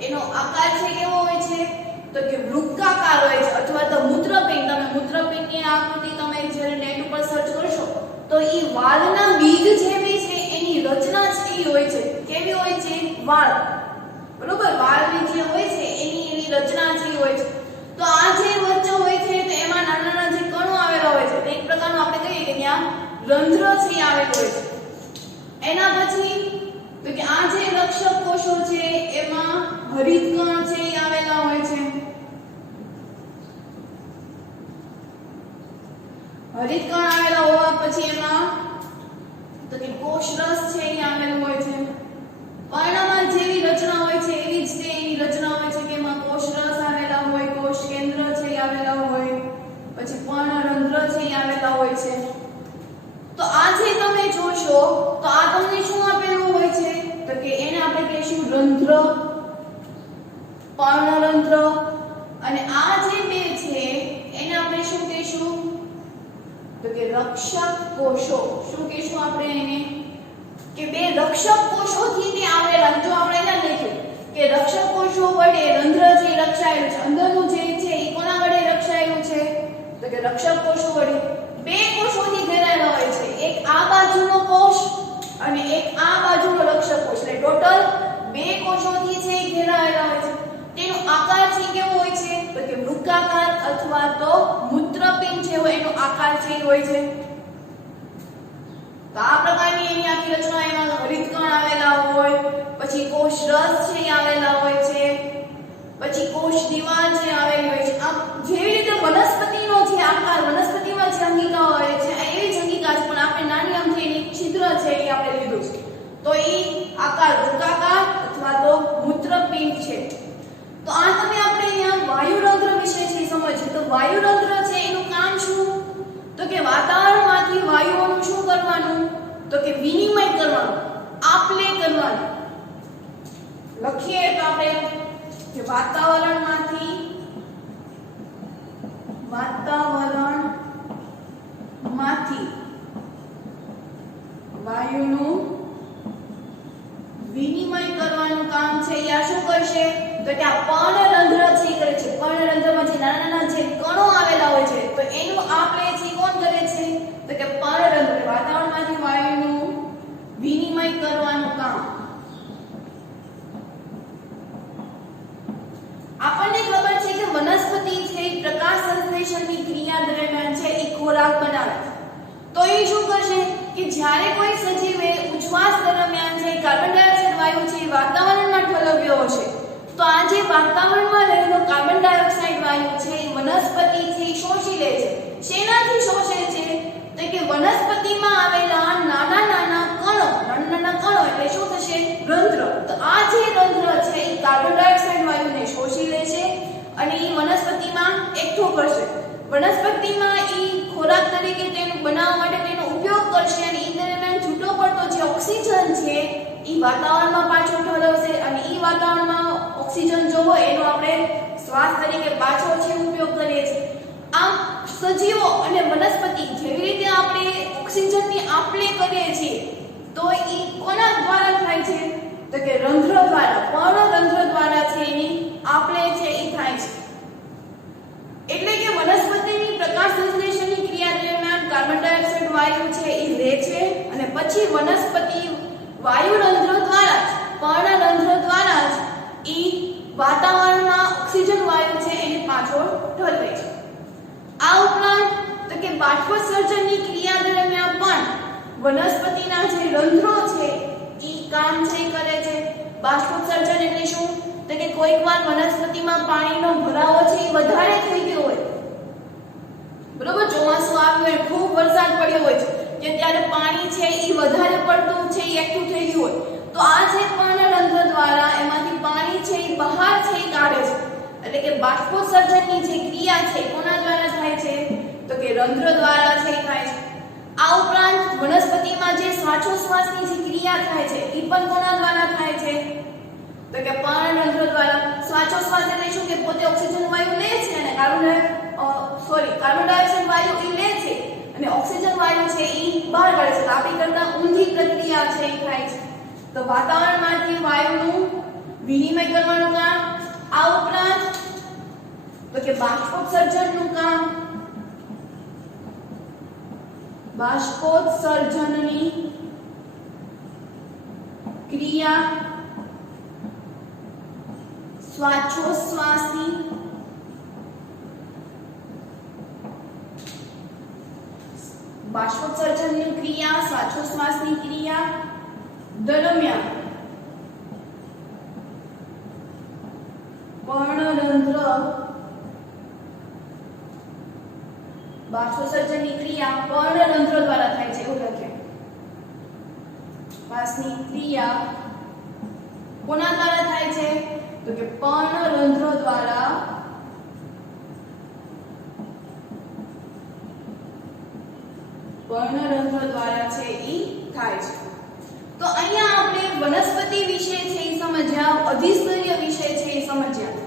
એનો આકાર છે કેવો હોય છે? તો કે વૃક્કાકાર હોય છે અથવા તો મૂત્રપિંડ. તમે મૂત્રપિંડની આકૃતિ તમે જ્યારે નેટ ઉપર સર્ચ કરશો તો ઈ વાળના બીજ જેવી છે એની રચના છે ઈ હોય છે. કેવી હોય છે? વાળ. બરોબર, વાળની જે હોય છે એની રચના છે ઈ હોય છે. તો આ જે વચ્ચે હોય છે તો એમાં નાના નાના જે કણો આવેલા હોય છે, એક પ્રકારનું આપણે કહીએ કે ત્યાં રંધ્ર છે આવેલું હોય છે. એના પછી તો કે આ જે રક્ષક કોષો છે એમાં હરિતકણ છે એ આવેલા હોય છે. હરિતકણ આવેલા હોવા પછી એમાં તો કે કોષરસ છે એ આવેલું હોય છે. પર્ણમાં જેવી રચના હોય છે એવી જ તે એની રચના હોય છે કે એમાં કોષરસ આવેલા હોય, કોષ કેન્દ્ર છે એ આવેલા હોય, પછી પર્ણરંધ્ર છે એ આવેલા હોય છે. તો આ જે તમે જોશો તો આ તમને શું આપેલું હોય છે? તો કે એને આપણે કહીશું રંધ્ર, પર્ણરંધ્ર. અને આ જે બે છે એને આપણે શું કહીશું? તો કે રક્ષક કોષો. શું કહીશું આપણે એને? કે બે રક્ષક કોષોથી તે આવેલા. જો આપણે એને લખ્યું કે રક્ષક કોષો વડે રંધ્ર જે રક્ષાયેલું છે, અંદરનું જે છે એ કોના વડે રક્ષાયેલું છે? તો કે રક્ષક કોષો વડે. બે કોષોથી ઘેરાયેલા હોય છે, એક આ બાજુનો કોષ અને એક આ બાજુનો રક્ષક કોષ. એટલે ટોટલ બે કોષોથી છે ઘેરાયેલા હોય છે. તેનો આકાર છે કેવો હોય છે તો કે વૃક્કાકાર અથવા તો મૂત્રપિંડ જેવો એનો આકાર છે હોય છે। તો આ પ્રકારની એની આખી રચના એમાં હરિતકણ આવેલા હોય, પછી કોષ રસ છે આવેલા હોય છે, પછી કોષ દિવાલ છે આવેલી હોય છે। આમ જેવી રીતે વનસ્પતિનો જે આકાર વનસ્પતિમાં જે અંગિકા હોય છે એવી જ અંગિકા છે, પણ આપણે નાની અમથી એની છિદ્ર છે એ આપણે લીધું છે, તો એ આકાર વૃક્કાકાર અથવા તો મૂત્રપિંડ છે। તો આ તમે આપણે અહીંયા વાયુરંધ્ર વિશે છે સમજીએ તો વાયુરંધ્ર છે એનું કામ શું તો કે વાતાવરણમાંથી વાયુઓનું શું કરવાનું તો કે વિનિમય કરવાનું, આપ-લે કરવાનું। લખીએ તો આપણે કે વાતાવરણમાંથી વાયુનું વિનિમય કરવાનું કામ છે યા શું કરશે તો કે આ પર્ણરંધ્ર છે કરે છે। પર્ણરંધ્રમાં જે નાના નાના જે કણો આવેલા હોય છે તો એનું આપ-લે છે કોણ કરે છે તો કે પર્ણરંધ્ર, વાતાવરણમાંથી વાયુનું વિનિમય કરવાનું કામ। આપણને ખબર છે કે વનસ્પતિ છે પ્રકાશ સંશ્લેષણની ક્રિયા દરમિયાન છે એ ખોરાક બનાવે, તો એ શું કરશે કે જ્યારે કોઈ સજીવે ઉચ્છ્વાસ દરમિયાન છે કાર્બન ડાયોક્સાઇડ વાયુ છે વાતાવરણમાં ઠલવ્યો હશે તો આ જે વાતાવરણમાં રહેલો કાર્બન ડાયોક્સાઇડ વાયુ છે એ વનસ્પતિ છે શોષી લે છે। શેનાથી શોષે છે તો કે વનસ્પતિમાં આવેલા નાના નાના કણો એટલે શું થશે રંધ્ર, તો આ જે રંધ્ર છે એ કાર્બન ડાયોક્સાઇડ વાયુને શોષી લે છે અને એ વનસ્પતિમાં એકઠો કરશે। વનસ્પતિમાં એ ખોરાક તરીકે તેનું બનાવવા માટે તેનો ઉપયોગ કરશે અને એ દરમિયાન છૂટો પડતો જે ઓક્સિજન છે એ વાતાવરણમાં પાછો ઠલવશે અને એ વાતાવરણમાં ઓક્સિજન જો હોય એનો આપણે શ્વાસ તરીકે પાછો છે ઉપયોગ કરીએ છીએ। આમ સજીવો અને વનસ્પતિ જેવી રીતે આપણે ઓક્સિજનની આપ-લે કરીએ છીએ તો એ કોના દ્વારા થાય છે તો કે રંધ્ર દ્વારા, પર્ણરંધ્ર દ્વારા છે એની આપ-લે છે એ થાય છે। એટલે કે વનસ્પતિની પ્રકાશ સંશ્લેષણની ક્રિયા દરમિયાન કાર્બન ડાયોક્સાઇડ વાયુ છે એ લે છે અને પછી વનસ્પતિ વાયુરંધ્ર દ્વારા પર્ણરંધ્ર દ્વારા જ એ વાતાવરણમાં ઓક્સિજન વાયુ છે એને પાછો ઠલવે છે। આ ઉપરાંત તો કે બાષ્પોત્સર્જનની ક્રિયા દરમિયાન પણ વનસ્પતિના જે રંધ્રો છે એ કામ છે કરે છે। બાષ્પોત્સર્જન એટલે શું તો કે કોઈકવાર વનસ્પતિમાં પાણીનો ભરાવો છે એ વધારે થઈ ગયો હોય, બરોબર, ચોમાસું આવ્યું હોય ખૂબ વરસાદ પડ્યો હોય છે કે ત્યારે પાણી છે એ વધારે પડતું છે એ એકઠું થઈ ગયું હોય તો આ જે પર્ણરંધ્ર દ્વારા એમાંથી પાણી છે એ બહાર છે એ કાઢે છે। એટલે કે બાષ્પોત્સર્જનની જે ક્રિયા છે કોના દ્વારા થાય છે તો કે રંધ્ર દ્વારા છે થાય છે। આ ઉપરાંત વનસ્પતિમાં જે શ્વાસોશ્વાસની જે ક્રિયા થાય છે એ પણ કોના દ્વારા થાય છે તો કે પર્ણરંધ્ર દ્વારા। શ્વાસોશ્વાસ એટલે શું કે પોતે ઓક્સિજન વાયુ લે છે અને કાર્બન ડાયોક્સાઇડ વાયુ એ લે છે અને ઓક્સિજન વાયુ છે એ બહાર કાઢે છે। આપણી કરતા ઊંધી પ્રક્રિયા છે એ થાય છે। તો વાતાવરણમાંથી વાયુનું વિનિમય કરવાનું કામ, આ ઉપરાંત તો કે બાષ્પોત્સર્જનનું કામ, બાષ્પોત્સર્જનની ક્રિયા, શ્વાસોશ્વાસની બાષ્પોત્સર્જનની ક્રિયા, શ્વાસોશ્વાસની ક્રિયા દરમિયાન પર્ણરંધ્ર બાષ્પોત્સર્જનની ક્રિયા પર્ણરંધ્ર દ્વારા થાય છે એવું લખે। શ્વાસની ક્રિયા કોના દ્વારા થાય છે તો કે પર્ણરંધ્ર દ્વારા છે ઈ થાય છે। તો અહીંયા આપણે વનસ્પતિ વિશે છે એ સમજ્યા, અધિસ્તરીય વિશે છે એ સમજ્યા।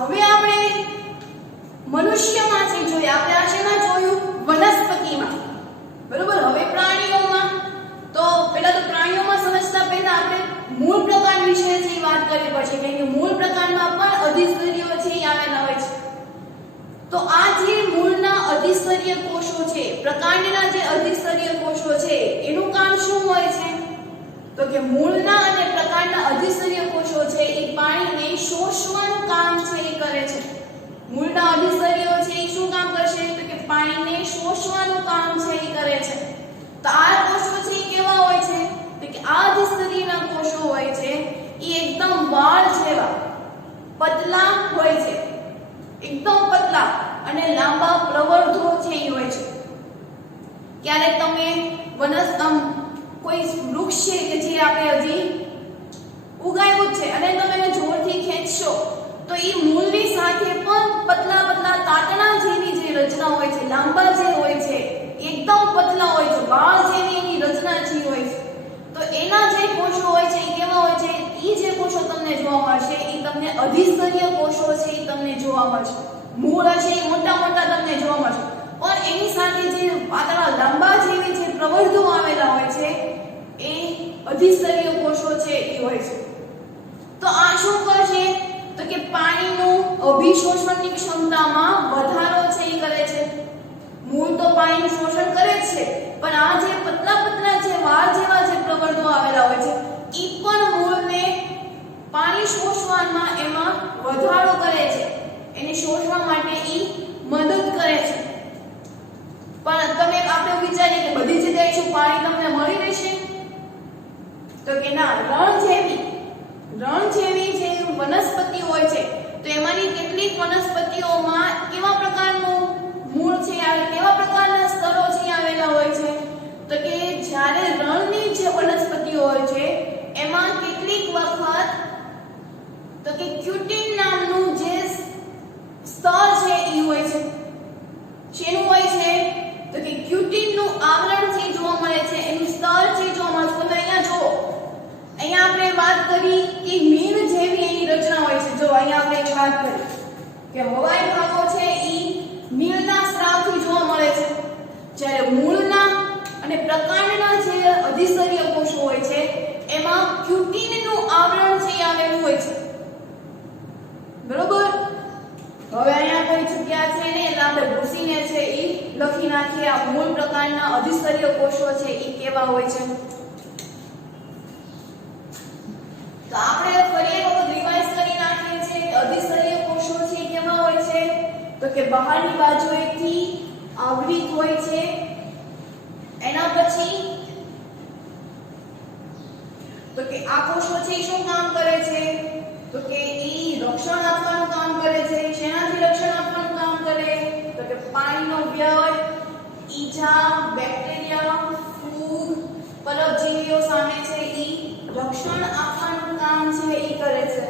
હવે આપણે મનુષ્યમાં છે જોઈએ, આપણે આ શેમાં જોયું વનસ્પતિમાં, બરોબર। હવે પ્રાણીઓમાં તો પહેલા તો પ્રાણીઓમાં સમજતા પહેલા આપણે મૂળ પ્રકાર વિશે છે વાત કરવી પડશે કેમ કે મૂળ પ્રકારમાં પણ અધિસ્તરીય છે એ આવેલા હોય છે। તો આ જે મૂળના અધિસ્તરીય કોષો છે, પ્રકાંડના જે અધિસ્તરીય કોષો છે એનું કામ શું હોય છે તો કે મૂળના અને પ્રકાંડના અધિસ્તરીય કોષો છે એ પાણીને શોષવાનું કામ છે એ કરે છે. મૂળના અધિસ્તરીયો છે એ શું કામ કરશે? તો કે પાણીને શોષવાનું કામ છે એ કરે છે. તો આ કોષો છે એ કેવા હોય છે? તો કે આ અધિસ્તરીયના કોષો હોય છે એ એકદમ વાળ જેવા પતલા હોય છે, એકદમ પતલા અને લાંબા પ્રવર્ધો છે એ હોય છે. ક્યારેક તમે કોઈ વૃક્ષ છે કે જે આપણે હજી ઉગાવ્યું છે અને તમે એને જોરથી ખેંચશો તો એ મૂળની સાથે પણ પતલા પતલા તાતણા જેવી જે રચના હોય છે, લાંબા જે હોય છે, એકદમ પતલા હોય છે, વાળ જેવી એની રચના જે હોય છે. તો એના જે કોષો હોય છે એ કેવા હોય છે? એ જે કોષો તમને જોવા મળશે એ તમને અધિસ્તરીય કોષો છે એ તમને જોવા મળશે. મૂળ હશે એ મોટા મોટા તમને જોવા મળશે, પણ એની સાથે જે પાતળા લાંબા જેવી જે પ્રવર્ધો આવેલા હોય છે એ અધિસ્તરીય કોષો છે એ હોય છે. તો આ શું કરશે? તો કે પાણીનું અભિશોષણની ક્ષમતામાં વધારો છે એ કરે છે. મૂળ તો પાણીનું શોષણ કરે જ છે, પણ આ જે પતલા પતલા જે વાળ જેવા જે પ્રવર્ધો આવેલા હોય છે એ પણ મૂળને પાણી શોષવામાં એમાં વધારો કરે છે, એને શોષવા માટે એ મદદ કરે છે. પણ તમે આપણે વિચારીએ કે બધી જગ્યાએ શું પાણી તમને મળી રહેશે? તો કે ના. રણ જેવી જે વનસ્પતિ હોય છે તો એમાંની કેટલીક વનસ્પતિઓમાં કેવા પ્રકારનું મૂળ છે આવે, કેવા પ્રકારના સ્તરો છે આવેલા હોય છે? તો કે જ્યારે રણની જે વનસ્પતિઓ હોય છે એમાં કેટલીક વખત તો કે ક્યુટિન નામનું જે સ્તર છે એ હોય છે. શેનું હોય છે? તો કે ક્યુટિનનું આવરણ છે જોવા મળે છે, એનું સ્તર છે જોવા મળે છે. તમે અહીંયા જુઓ, અહીંયા આપણે વાત કરી કે મીણ જેવી એની રચના હોય છે. જો અહીંયા આપણે એક વાત કરી કે હવાઈ ભાગો છે ઈ મીણના સ્ત્રાવથી જોવા મળે છે, જ્યારે મૂળના અને પ્રકાંડના જે અધિસ્તરીય કોષો હોય છે એમાં ક્યુટિનનું આવરણ છે આવેલું હોય છે. બરોબર? હવે અહીંયા કોઈ જગ્યા છે ને એટલે આપણે ભૂસીને છે ઈ લખી નાખીએ આ મૂળ પ્રકારના અધિસ્તરીય કોષો છે ઈ કેવા હોય છે. તો આપણે ફરી એક વખત રિવાઇઝ કરી નાખીએ છીએ કે અધિસ્તરીય કોષો છે કેવા હોય છે? તો કે બહારની બાજુએથી આવૃત હોય છે. એના પછી તો કે આ કોષો છે શું કામ કરે છે? તો કે ઈ રક્ષણ આપવાનું કામ કરે છે. શેનાથી રક્ષણ આપવાનું કામ કરે? તો કે પાણીનો વ્યય, ઈજા, બેક્ટેરિયા, ફૂગ, પરજીવીઓ સામે છે ઈ રક્ષણ આપવાનું કામ છે ઈ કરે છે.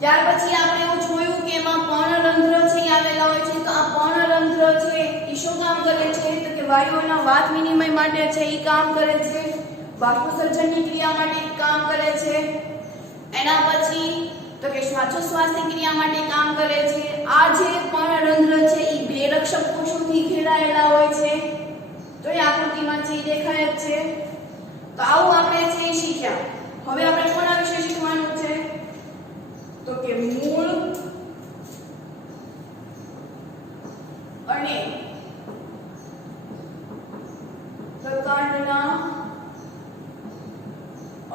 ત્યાર પછી આપણે એવું જોયું કે એમાં પર્ણરંધ્ર છે આવેલા હોય છે. તો આ પર્ણરંધ્ર છે ઈ શું કામ કરે છે? તો કે વાયુઓના વાત વિનિમય માટે છે ઈ કામ કરે છે. બાષ્પસર્જનની ક્રિયા માટે કામ કરે છે. એના પછી તો કે શ્વાસોશ્વાસની ક્રિયા માટે કામ કરે છે. આ જે પર્ણરંધ્ર છે ઈ બે રક્ષક કોષોથી ઘેરાયેલા હોય છે. તો એ આકૃતિમાં છે દેખાય જ છે. તો આવું આપણે છે શીખ્યા. હવે આપણે કોના વિશે શીખવાનું છે? તો કે મૂળ અને પ્રકાંડના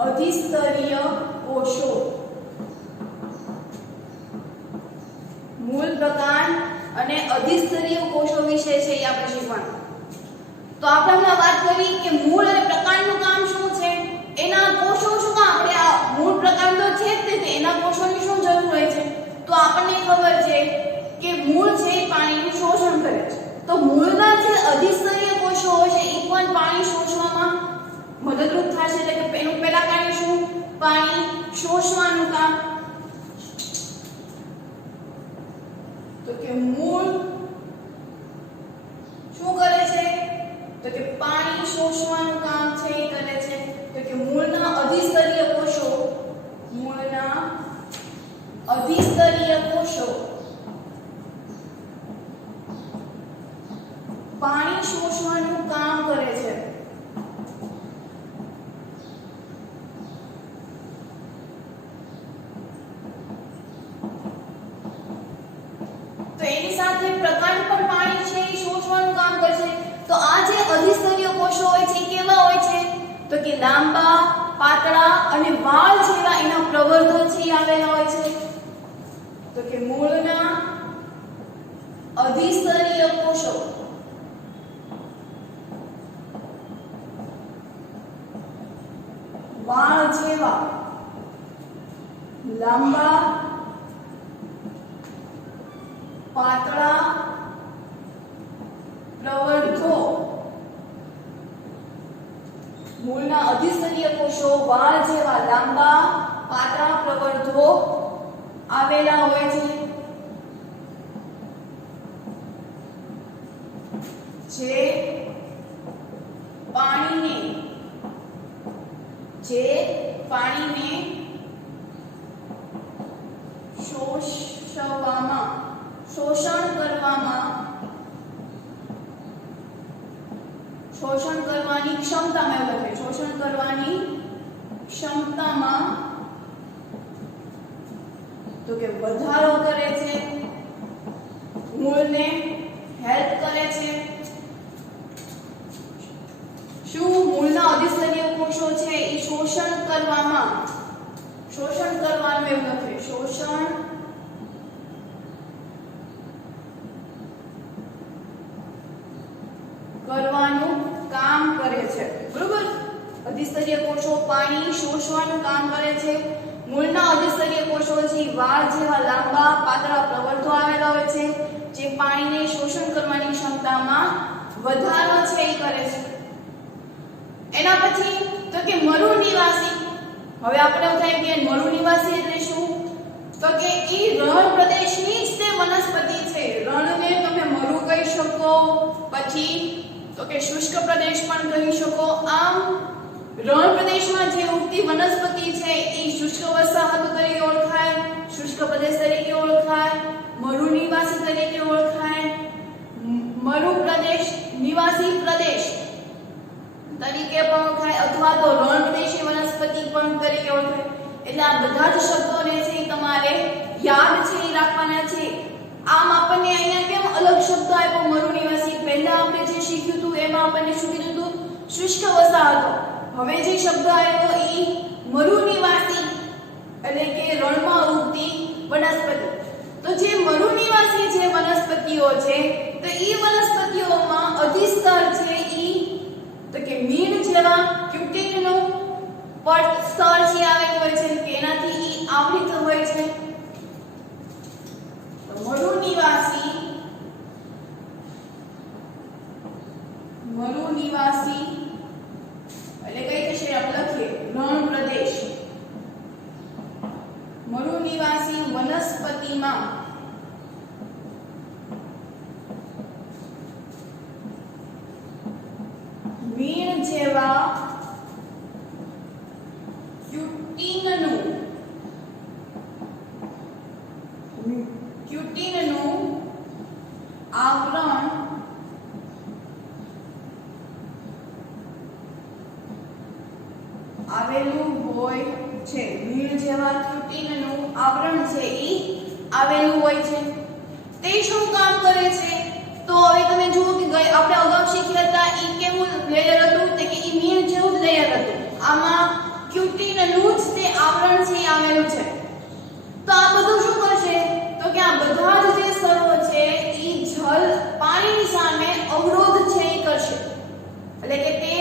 અધિસ્તરીય કોષો. મૂળ, પ્રકાંડ અને અધિસ્તરીય કોષો વિશે છે એ આપણે શીખવાનું. તો આપણે હમણાં વાત કરી કે મૂળ અને પ્રકાંડનું કામ શું છે? એના કોષો શું કામ? આપણે આ મૂળ પ્રકાંડ તો છે જ તે, એના કોષોની શું જરૂર હોય છે? તો આપણને ખબર છે કે મૂળ છે એ પાણીનું શોષણ કરે છે. તો મૂળના જે અધિસ્તરીય કોષો હોય છે એ પણ પાણી શોષવામાં મદદરૂપ થશે. એટલે કે એનું પહેલા કાર્ય શું? પાણી શોષવાનું કામ. તો કે મૂળ શું કરે છે? તો કે પાણી શોષવાનું કામ છે એ કરે છે. તો કે મૂળના અધિસ્તરીય કોષો, મૂળના અધિસ્તરીય કોષો પાણી શોષવાનું કામ કરે છે. તો એની સાથે પ્રકાંડ પણ પાણી છે એ શોષવાનું કામ કરે છે. તો આ જે અધિસ્તરીય કોષો હોય છે કેવા હોય છે? તો કે લાંબા, પાતળા અને વાળ જેવા એના પ્રવર્ધો છે આવેલા હોય છે. તો કે મૂળના અધિસ્તરીય કોષો વાળ જેવા લાંબા, પાતળા પ્રવર્ધો, મૂળના અધિસ્તરીય કોષો વાળ જેવા લાંબા, પાતળા પ્રવર્ધો આવેલા હોય છે, જે પાણીને શોષણ કરવાની ક્ષમતામાં તો કે વધારો કરે છે, મૂળને હેલ્પ કરે છે. શું મૂળના અધિસ્તરીય કોષો છે એ શોષણ કરવાનું એવું લખે, શોષણ કરવાનું કામ કરે છે. બરોબર, અધિસ્તરીય કોષો પાણી શોષવાનું કામ કરે છે. મૂળના અધિસ્તરીય કોષો છે વાળ જેવા લાંબા, પાતળા પ્રવર્ધો આવેલા હોય છે, જે પાણીને શોષણ કરવાની ક્ષમતામાં વધારો છે એ કરે છે. એના પછી તો કે મરુનિવાસી. હવે આપણે એવું થાય કે મરુનિવાસી એટલે શું? તો કે ઈ રણ પ્રદેશની જ તે વનસ્પતિ છે. રણને તમે મરુ કહી શકો, પછી તો કે શુષ્ક પ્રદેશ પણ કહી શકો. આમ રણ પ્રદેશમાં જે ઉગતી વનસ્પતિ છે એ શુષ્ક વસાહતો તરીકે ઓળખાય, શુષ્ક પ્રદેશ તરીકે ઓળખાય, મરુનિવાસી તરીકે ઓળખાય, મરુ પ્રદેશ નિવાસી પ્રદેશ તરીકે પણ ઓળખાય, અથવા તો રણ પ્રદેશી વનસ્પતિ પણ તરીકે ઓળખાય. એટલે આ બધા જ શબ્દોને છે તમારે યાદ છે એ રાખવાના છે. આમ આપણને અહીંયા કેમ અલગ શબ્દ આપ્યો મરુનિવાસી? પહેલા આપણે જે શીખ્યું હતું એમાં આપણને શું કીધું હતું? શુષ્ક વસાહતો. હવે જે શબ્દ આવ્યો એ મરુનિવાસી એટલે કે રણમાં ઉગતી વનસ્પતિ. તો જે મરુનિવાસી જે વનસ્પતિઓ છે તો એ વનસ્પતિઓમાં અધિસ્તર છે ઈ તો કે મીણ જેવા ક્યુટિનનું પડ સ્તર જે આવેલું હોય છે કે એનાથી ઈ આવૃત હોય છે. તો મરુનિવાસી એટલે કઈ થશે? આપણે લખીએ રણ પ્રદેશ. મરુનિવાસી વનસ્પતિમાં મીણ જેવા ક્યુટિનનું આવરણ આવેલું હોય છે. મીણ જેવા ક્યુટિનનું આવરણ છે ઈ આવેલું હોય છે. તે શું કામ કરે છે? તો હવે તમે જુઓ કે આપણે અગાઉ શીખ્યા હતા ઈ કેવું લેયર હતું? તો કે ઈ મીણ જેવું લેયર હતું. આમાં ક્યુટિનનું જ તે આવરણ છે આવેલું છે. તો આ બધું શું કરશે? તો કે આ બધા જ જે સ્તરો છે ઈ જળ પાણીની સામે અવરોધ છે એ કરશે. એટલે કે તે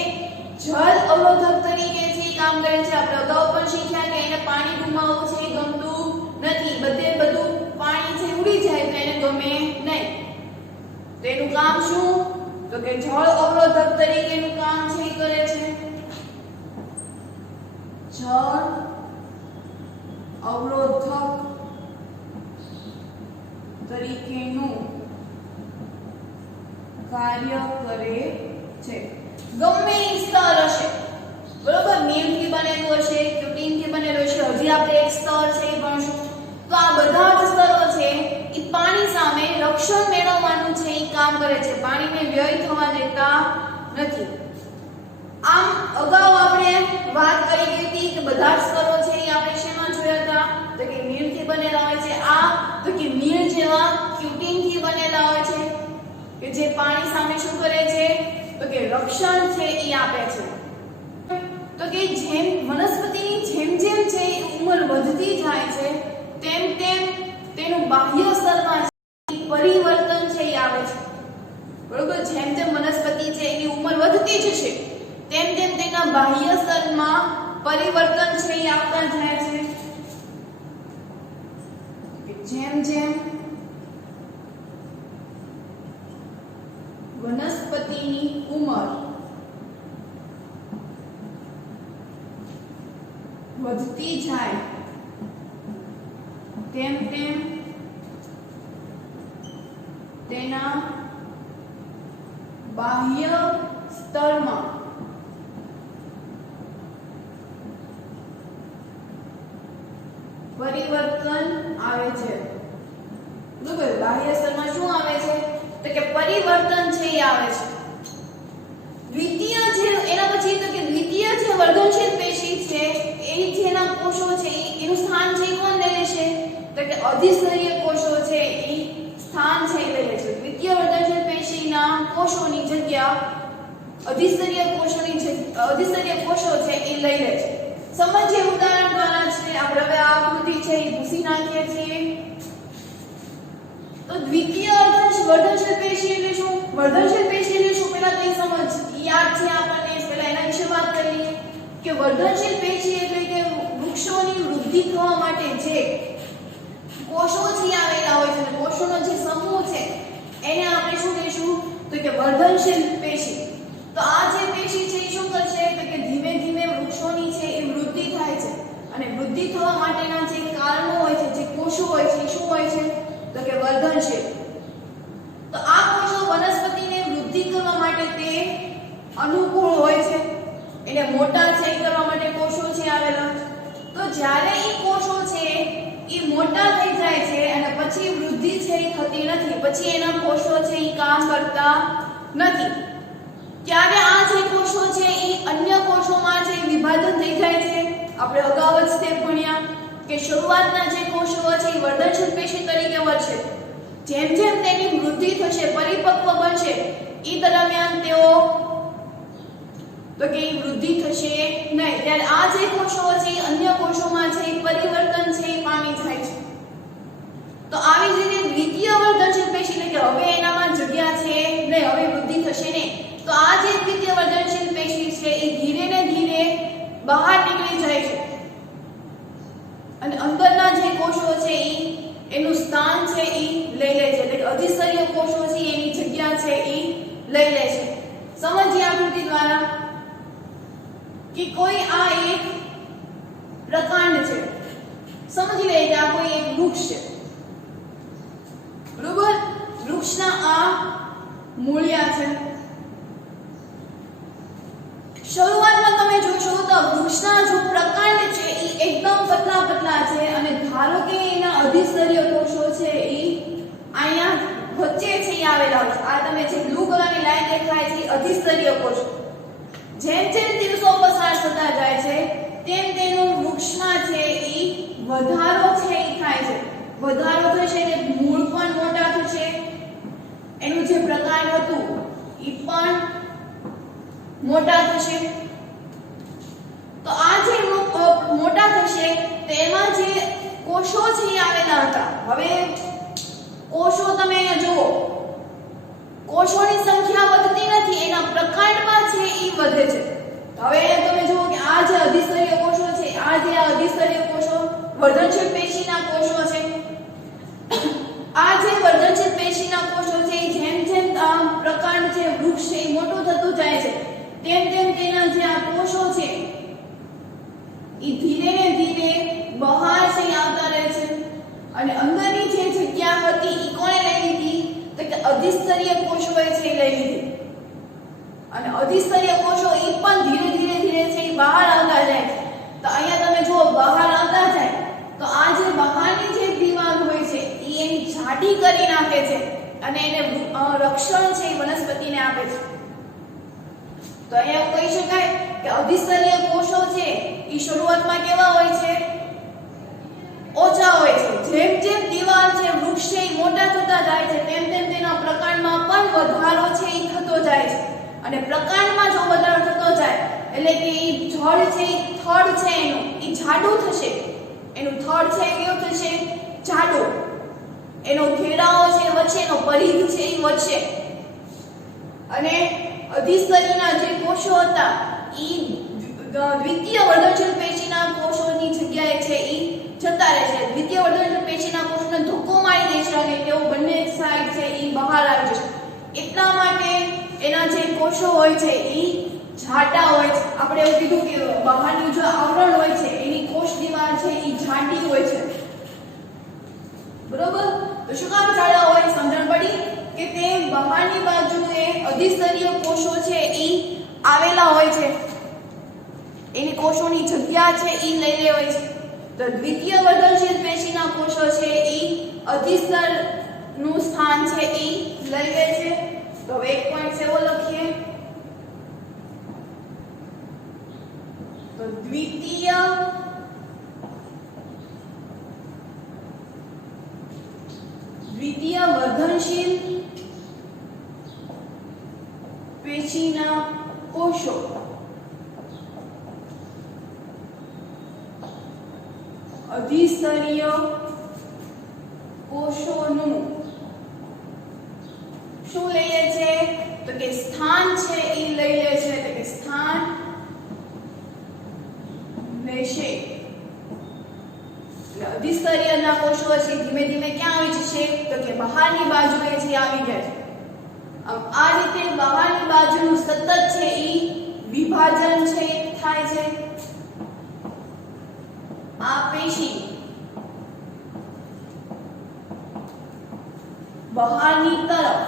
જળ અવરોધક તરીકે જે કામ કરે છે. આપણે અગાઉ પણ શીખ્યા કે એને પાણી ગુમાવવું છે એ ગમતું નથી. બધું પાણી છે ઉડી જાય તો એને ગમે નહીં. તેનું કામ શું? તો કે જળ અવરોધક તરીકેનું કામ છે એ કરે છે. જળ અવરોધક તરીકેનું કાર્ય કરે છે. ગમે એ સ્તર હશે, બરોબર, મીણથી બનેલું હશે, ક્યુટિનથી બનેલું હશે, હજી આપણે એક સ્તર છે એ ભણશું. તો આ બધા જ સ્તરો છે એ પાણી સામે રક્ષણ મેળવવાનું છે એ કામ કરે છે. પાણીને વ્યય થવા દેતા નથી. આમ અગાઉ આપણે વાત કરી હતી કે બધા જ સ્તરો છે એ આપણે શેમાં જોયા હતા? તો કે મીણથી બનેલા હોય છે. આ તો કે મીણ જેવા ક્યુટિનથી બનેલા હોય છે કે જે પાણી સામે શું કરે છે? તો કે રક્ષણ છે એ આપે છે. કે જેમ વનસ્પતિની જેમ જેમ છે ઉંમર વધતી જાય છે તેમ તેમ તેનું બાહ્ય સ્તરમાં પરિવર્તન છે એ આવે છે, બરોબર। જેમ જેમ વનસ્પતિ છે એની ઉંમર વધતી જશે તેમ તેમ તેના બાહ્ય સ્તરમાં પરિવર્તન છે એ આવતા જાય છે। જેમ જેમ વનસ્પતિની ઉંમર વધતી જાય તેમ તેમ તેના બાહ્ય સ્તરમાં પરિવર્તન આવે છે, બરાબર। બાહ્ય સ્તરમાં શું આવે છે તો કે પરિવર્તન છે એ આવે છે। દ્વિતીય જે એના પછી તો કે દ્વિતીય જે વર્ધનશીલ પેશી છે એની જેના કોષો છે એનું સ્થાન છે કોણ લઈ લેશે તો કે અધિસ્તરીય કોષો છે એ સ્થાન છે લઈ લે છે। દ્વિતીય વર્ધનશીલ પેશીના કોષોની જગ્યા અધિસ્તરીય કોષો છે એ લઈ લે છે। સમજીએ ઉદાહરણ દ્વારા છે આપણે હવે આ આકૃતિ છે એ ભૂસી નાખીએ છીએ। તો દ્વિતીય વર્ધનશીલ પેશી એટલે શું? વર્ધનશીલ પેશી એટલે શું પહેલા તો સમજ યાદ છે આપણને, પહેલા એના વિશે વાત કરી લઈએ કે વર્ધનશીલ પેશી એટલે કે વૃક્ષોની વૃદ્ધિ થવા માટે જે કોષો છે આવેલા હોય છે, કોષોનો જે સમૂહ છે એને આપણે શું કહીશું તો કે વર્ધનશીલ પેશી। તો આ જે પેશી છે એ શું કરશે તો કે ધીમે ધીમે વૃક્ષોની છે એ વૃદ્ધિ થાય છે અને વૃદ્ધિ થવા માટેના જે કારણો હોય છે, જે કોષો હોય છે શું હોય છે તો કે વર્ધનશીલ। તો આ કોષો વનસ્પતિને વૃદ્ધિ કરવા માટે તે અનુકૂળ હોય છે, એને મોટા છે કરવા માટે કોષો છે આવેલા। તો જ્યારે એ કોષો છે એ મોટા થઈ જાય છે અને પછી વૃદ્ધિ છે એ થતી નથી, પછી એના કોષો છે એ કામ કરતા નથી, ત્યારે આ જે કોષો છે એ અન્ય કોષોમાં છે વિભાજન થઈ જાય છે। આપણે અગાઉ જ તે ભણ્યા કે શરૂઆતના જે કોષો છે એ વર્ધનશીલ પેશી તરીકે વર્તે, જેમ જેમ તેની વૃદ્ધિ થશે, પરિપક્વ બનશે એ દરમિયાન તેઓ તો કે વૃદ્ધિ થશે નહીં, ત્યારે આ જે કોષો છે એ અન્ય કોષોમાં છે પરિવર્તન છે એ પામી જાય છે। તો આવી જ રીતે દ્વિતીય વર્ધનશીલ પેશી એટલે કે હવે એનામાં જગ્યા છે નહીં, હવે વૃદ્ધિ થશે નહીં, તો આ જે દ્વિતીય વર્ધનશીલ પેશી છે એ ધીરે ને ધીરે બહાર નીકળી જાય છે અને અંદરના જે કોષો છે એનું સ્થાન છે એ લઈ લે છે, એટલે કે અધિસ્તરીય કોષો છે એની જગ્યા છે એ લઈ લે છે। સમજીએ આકૃતિ દ્વારા કે કોઈ આ એક પ્રકાંડ છે, સમજી લઈએ કે આ કોઈ એક વૃક્ષ છે, બરોબર। વૃક્ષના આ મૂળિયા છે। શરૂઆતમાં તમે જોશો તો વૃક્ષના જો પ્રકાંડ છે એ એકદમ પતલા પતલા છે અને ધારો કે એના અધિસ્તરીય કોષો છે એ અહીંયા વચ્ચે છે એ આવેલા હોય છે। આ તમે જે બ્લુ કલરની લાઈન દેખાય છે અધિસ્તરીય કોષ, જેમ જેમ દિવસો પસાર થતા જાય છે તેમ તેનું વૃક્ષમાં છે એ વધારો છે એ થાય છે, વધારો થશે એટલે મૂળ પણ મોટા થશે, એનું જે પ્રકાંડ હતું એ પણ મોટા થશે। તો આ જે મોટા થશે તો એમાં જે કોષો છે એ આવેલા હતા, હવે કોષો તમે અહીંયા જુઓ, કોષોની સંખ્યા વધતી નથી, એના પ્રકાંડમાં છે એ વધે છે। હવે તમે જુઓ કે આ જે અધિસ્તરીય કોષો છે, આ જે અધિસ્તરીય કોષો વર્ધનશીલ પેશીના કોષો છે, આ જે વર્ધનશીલ પેશીના કોષો છે જેમ જેમ આ પ્રકાંડ છે વૃક્ષ છે એ મોટું થતું જાય છે તેમ તેમ તેના જે આ કોષો છે એ ધીરે ને ધીરે બહાર છે આવતા રહે છે અને અંદરની જે જગ્યા હતી એ કોણે લઈ લીધી તો કે અધિસ્તરીય કોષોએ છે લઈ લીધી અને અધિસ્તરીય કોષો એ પણ ધીરે ધીરે છે એ બહાર આવતા જાય છે। તો અહીંયા તમે જુઓ બહાર આવતા જાય તો આ જે બહારની જે દીવાલ હોય છે એ એની જાડી કરી નાખે છે અને એને રક્ષણ છે એ વનસ્પતિને આપે છે। તો અહીંયા કહી શકાય કે અધિસ્તરીય કોષો છે એ શરૂઆતમાં કેવા હોય છે ઓછા હોય છે, જેમ જેમ દીવાલ છે વૃક્ષ છે એ મોટા થતા જાય છે તેમ તેમ તેના પ્રકાંડમાં પણ વધારો છે એ થતો જાય છે અને પ્રકાંડમાં જો વધારો થતો જાય એટલે કે ઈ જળ છે ઈ થડ છે એનું ઈ જાડું થશે, એનું થડ છે કેવું થશે જાડું, એનો ઘેરાવો છે વચ્ચે, એનો પરિઘ છે ઈ વધશે, અને અધિસ્તરીના જે કોષો હતા ઈ દ્વિતીય વર્ધનશીલ પેશીના કોષોની જગ્યાએ છે ઈ જતા રહે છે. દ્વિતીય વર્ધનશીલ પેશીના કોષોને ધક્કો મારી દે છે અને તેઓ બંને સાઈડ છે ઈ બહાર આવી જશે. એટલા માટે એના જે કોષો હોય છે ઈ જાડા હોય છે. આપણે એવું કીધું કે બહારની જો આવરણ હોય છે એની કોષ દીવાલ છે ઈ જાડી હોય છે, બરોબર? તો શું કામ જાડા હોય? સમજણ પડી કે તે બહારની બાજુએ અધિસ્તરીય કોષો છે ઈ આવેલા હોય છે, એની કોષોની જગ્યા છે ઈ લઈ લે હોય છે. તો દ્વિતીય વર્ધનશીલ પેશીના કોષો છે ઈ અધિસ્તર નું સ્થાન છે ઈ લઈ લે છે. તો 1.7 લખીએ. તો દ્વિતીય વર્ધનશીલ પેશીના કોષો અધિસ્તરીય કોષોનું શું લઈ લે છે? તો કે સ્થાન છે ઈ લઈ લે છે, એટલે કે સ્થાન લેશે. એટલે અધિસ્તરીયના કોષો છે ધીમે ધીમે ક્યાં આવી જશે? તો કે બહારની બાજુએ છે આવી જાય. આ રીતે બહારની બાજુનું સતત છે ઈ વિભાજન છે થાય છે. આ પેશી બહારની તરફ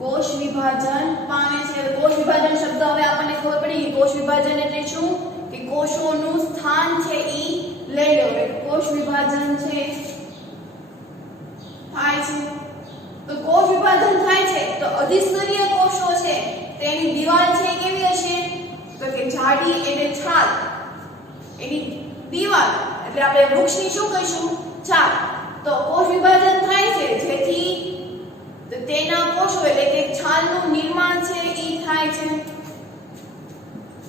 કોષ વિભાજન પામે છે. કોષ વિભાજન શબ્દ હવે આપણને ખબર પડી કે કોષ વિભાજન એટલે શું? કે કોષોનું સ્થાન છે ઈ લઈ લે. કોષ વિભાજન છે થાય છે. તો કોષ વિભાજન થાય છે તો અધિસ્તરીય કોષો છે તેની દીવાલ છે કેવી હશે? તો કે જાડી, એટલે છાલ, એની દીવાલ એટલે આપણે વૃક્ષની શું કહીશું? છાલ. તો કોષ વિભાજન થાય છે જેથી તેના કોષો એટલે કે છાલનું નિર્માણ છે ઈ થાય છે.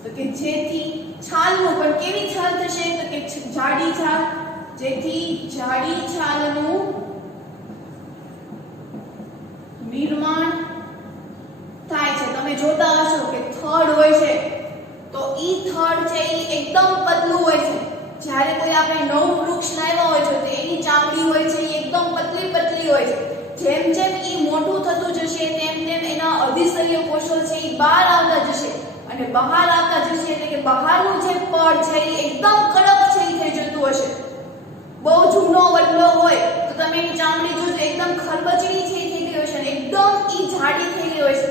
તો કે જેથી છાલનું, પણ કેવી છાલ થશે? તો કે જાડી છાલ, જેથી જાડી છાલનું નિર્માણ થાય છે. તમે જોતા હશો કે થડ હોય છે તો ઈ થડ છે ઈ એકદમ પતલું હોય છે. જ્યારે કોઈ આપણે નવું વૃક્ષ લાવ્યા હોય છે તો એની ચામડી હોય છે ઈ એકદમ પતલી પતલી હોય છે. જેમ જેમ ઈ મોટું થતું જશે તેમ તેમ એના અધિસ્તરીય કોષો છે ઈ બહાર આવતા જશે, અને બહાર આવતા જશે એટલે કે બહારનું જે પડ છે ઈ એકદમ કડક છે ઈ થઈ જતું હશે. બહુ જૂનો વડલો હોય તો તમે એની ચામડી જોજો એકદમ ખરબચડી થઈ ગઈ હશે અને એકદમ ઈ જાડી થઈ ગઈ હોય છે,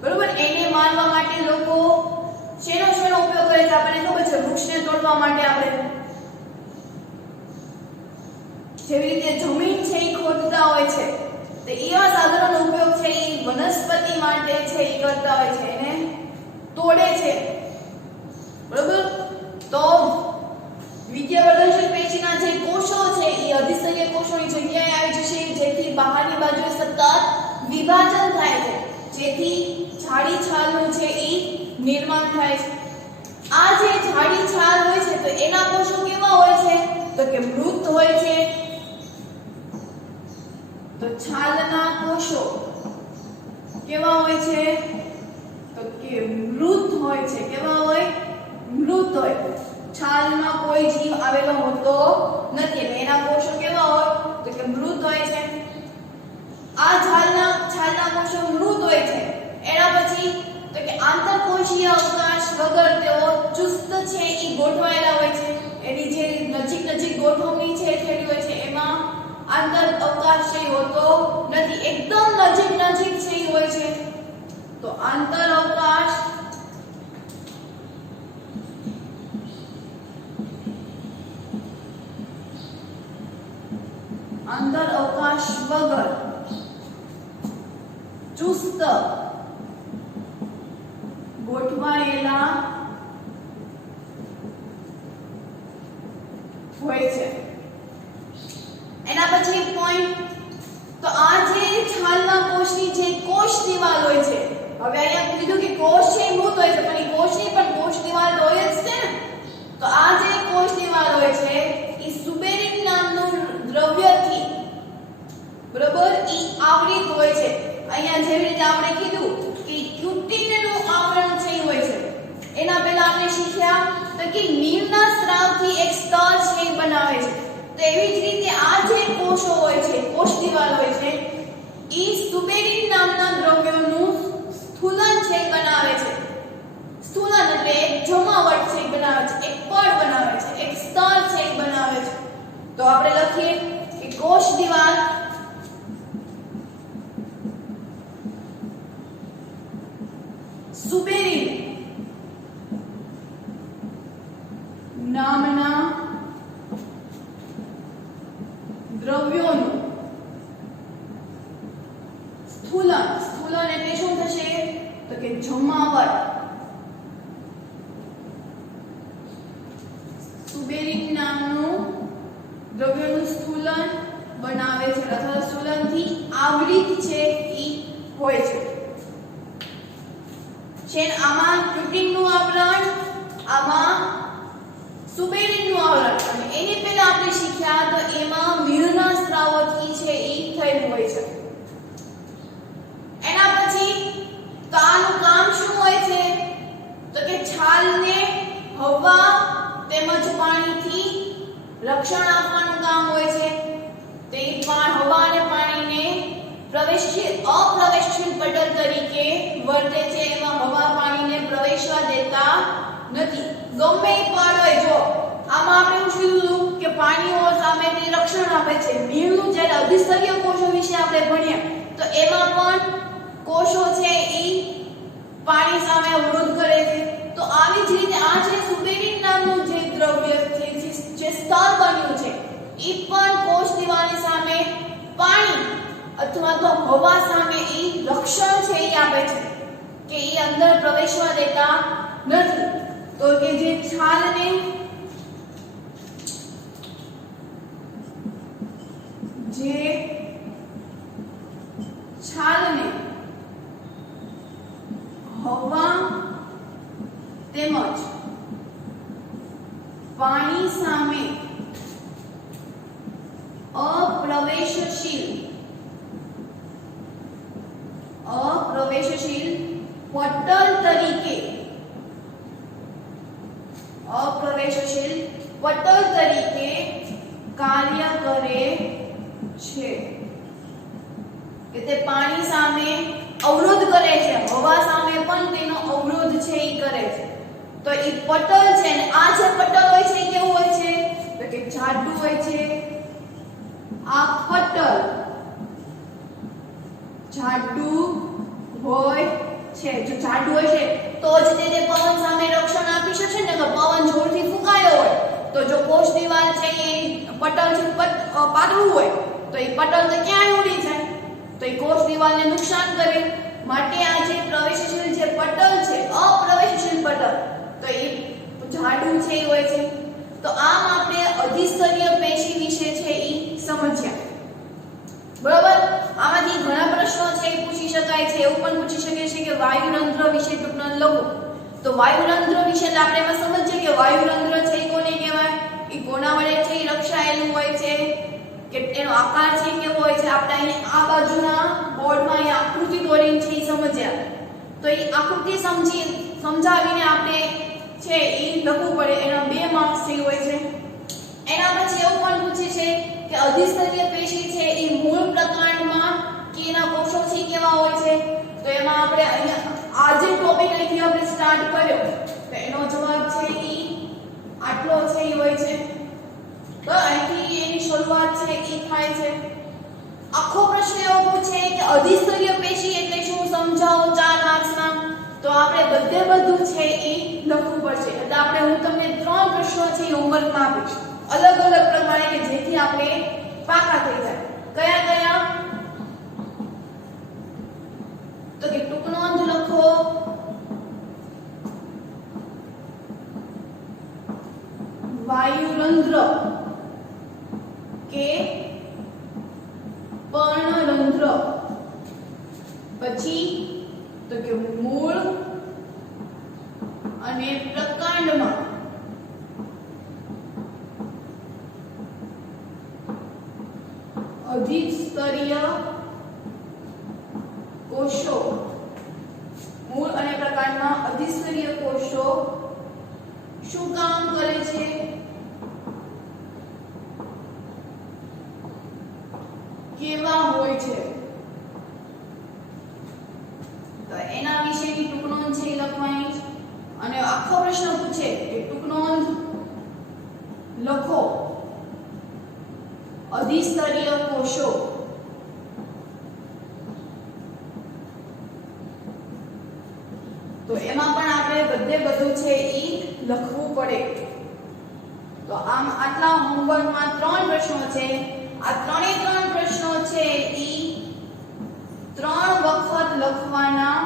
બરોબર? એને મારવા માટે લોકો શેનો ઉપયોગ કરે છે? આપણને ખબર છે, વૃક્ષને તોડવા માટે આપણે જેવી રીતે જમીન છે ઈ ખોદતા હોય છે તો એવા સાધનોનો ઉપયોગ છે ઈ વનસ્પતિ માટે છે ઈ કરતા હોય છે, એને તોડે છે, બરોબર? તો દ્વિતીય વર્ધનશીલ પેશીના જે કોષો છે ઈ અધિસ્તરીય કોષોની જગ્યાએ આવી જશે જેથી બહારની બાજુએ સતત વિભાજન થાય છે, જેથી જાડી છાલનું છે ઈ નિર્માણ થાય છે. આ જે જાડી છાલ હોય છે તો એના કોષો કેવા હોય છે? તો કે મૃત હોય છે. તો છાલના કોષો કેવા હોય છે? તો કે મૃત હોય છે. કેવા હોય? મૃત હોય. છાલમાં કોઈ જીવ આવેલો હોતો નથી એટલે એના કોષો કેવા હોય? તો કે મૃત હોય છે. આ છાલના કોષો મૃત હોય છે. એના પછી તો કે આંતરકોષીય અવકાશ વગર તેઓ ચુસ્ત છે ઈ ગોઠવાયેલા હોય છે. એની જે નજીક ગોઠવણી છે થયેલી હોય છે એમાં આંતર અવકાશ છે હોતો નથી, એકદમ નજીક છે ઈ હોય છે. તો આંતર અવકાશ વગર ચુસ્ત ગોઠવાયેલા હોય છે. એના પછી એક પોઈન્ટ, તો આ જે છાલના નામના કોષની જે કોષ દિવાલ હોય છે, હવે અહીંયા કીધું કે કોષ છે એ મૃત હોય છે, પણ એ કોષની પણ કોષ દિવાલ તો હોય જ છે ને. તો આ જે કોષ દિવાલ હોય છે એ સુબેરિન નામનું દ્રવ્યથી બરોબર ઈ આવૃત હોય છે. અહીંયા જેવી રીતે આપણે કીધું કે ક્યુટિનનું આવરણ છે એ હોય છે. એના પહેલા આપણે શીખ્યા તો કે નીરના સ્રાવથી એક સ્તર છે એ બનાવે છે. તો એવી જ રીતે આ જે કોષો હોય છે, કોષ દિવાલ હોય છે, એ સુબેરિન નામના દ્રવ્યોનું સ્થૂલન છે બનાવે છે. સ્થૂલન એટલે એક જમાવટ છે બનાવે છે, એક પડ બનાવે છે, એક સ્તર છે બનાવે છે. તો આપણે લખીએ કે કોષ દિવાલ સુબેરિન નામના દ્રવ્યોનું સ્થૂલન. સ્થૂલન એટલે શું થશે તો કે જમાવટ. સુબેરિન નામનું દ્રવ્યનું સ્થૂલન બનાવે છે અથવા સ્થૂલનથી આવૃત છે ઈ હોય છે. આમાં ક્યુટિનનું આવરણ, આમાં સુબેરિનનું આવરણ. અને એની પહેલા આપણે શીખ્યા તો એમાં મીણના સ્રાવથી છે ઈ થયેલું હોય છે. એના પછી તો આનું કામ શું હોય છે તો કે છાલને હવા તેમજ પાણીથી રક્ષણ આપવાનું કામ હોય છે. તે પણ હવા અને પાણીને પ્રવેશશીલ અપ્રવેશશીલ પટલ તરીકે વર્તે છે. એમાં હવા પાણીને પ્રવેશવા દેતા નથી. ગમે એ પડ હોય, જો આમાં આપણે શું કીધું કે પાણીઓ સામે તે રક્ષણ આપે છે. મીણનું જ્યારે અધિસ્તરીય કોષો વિશે આપણે ભણ્યા તો એમાં પણ કોષો છે એ પાણી સામે અવરોધ કરે છે. તો આવી જ રીતે આ જે સુબેરિન નામનું જે દ્રવ્ય છે, જે સ્તર બન્યું છે, એ પણ કોષ દિવાલની સામે પાણી અથવા તો હવા સામે એ રક્ષણ છે એ આપે છે કે એ અંદર પ્રવેશવા દેતા નથી. તો કે જે છાલને હવા તેમજ પાણી સામે અપ્રવેશશીલ પટલ તરીકે કાર્ય કરે છે. કે તે પાણી સામે અવરોધ કરે છે, હવા સામે પણ તેનો અવરોધ છે એ કરે છે. તો એ પટલ છે ને આ જે પટલ હોય છે કેવું હોય છે તો કે જાડું હોય છે. આ પટલ જાડું હોય છે. જો જાડું હોય છે તો જ તે પવન સામે રક્ષણ આપી શકશે ને. કે પવન જોરથી ફૂંકાયો હોય તો જો કોષ દિવાલ છે એ પટલ છે પાતળું હોય તો એ પટલ તો ક્યાંય ઉડી જાય તો એ કોષ દિવાલને નુકસાન કરે. માટે આ જે પ્રવેશશીલ જે પટલ છે, અપ્રવેશશીલ પટલ, તો એ જાડું છે એ હોય છે. તો આમ આપણે અધિસ્તરીય પેશી વિશે છે એ સમજ્યા. બરાબર. આમાંથી ઘણા પ્રશ્નો છે એ પૂછી શકાય છે. એવું પણ પૂછી શકે છે કે વાયુરંધ્ર વિશે ટૂંકમાં લખો. તો વાયુરંધ્ર વિશે આપણે એમાં સમજીએ કે વાયુરંધ્ર છે એ કોને કહેવાય, એ કોના વડે છે એ રક્ષાયેલું હોય છે, કે એનો આકાર છે કેવો હોય છે. આપણે અહીં આ બાજુના બોર્ડમાં અહીં આકૃતિ દોરીને છે એ સમજ્યા. તો એ આકૃતિ સમજાવીને આપણે છે એ લખવું પડે. એના 2 માર્ક્સ છે હોય છે. એના પછી એવું પણ પૂછે છે કે અધિસ્તરીય પેશી છે એ મૂળ પ્રકાંડમાં કે એના કોષો છે કેવા હોય છે. તો એમાં આપણે અહીંયા આ જે ટોપિક અહીંથી આપણે સ્ટાર્ટ કર્યો તો એનો જવાબ છે એ આટલો છે એ હોય છે. તો અહીંથી એની શરૂઆત છે એ થાય છે. આખો પ્રશ્ન એવો પૂછે કે અધિસ્તરીય પેશી એટલે શું સમજાવો 4 માર્ક્સના. તો આપણે બધું છે એ લખવું પડશે. એટલે આપણે હું તમને 3 પ્રશ્નો છે એ હોમવર્કમાં આપીશ અલગ અલગ પ્રમાણે કે જેથી આપણે પાકા થઈ જાય. કયા તો કે ટૂંકનોંધ લખો, વાયુરંધ્ર કે પર્ણરંધ્ર પછી તો કે મૂળ અને પ્રકાંડમાં અધિસ્તરીય કોષો, મૂળ અને પ્રકાંડમાં અધિસ્તરીય કોષો શું કામ કરે છે? કેવા હોય છે? તો એના વિશેની ટૂંક નોંધ છે એ લખવાની છે. અને આખો પ્રશ્ન પૂછે કે ટૂંક નોંધ લખો. અધિસ્તરીય કોષો તો એમાં પણ આપણે બધું છે ઈ લખવું પડે. તો આમ આટલા હોમવર્કમાં 3 પ્રશ્નો છે. આ 3 પ્રશ્નો છે ઈ 3 વખત લખવાના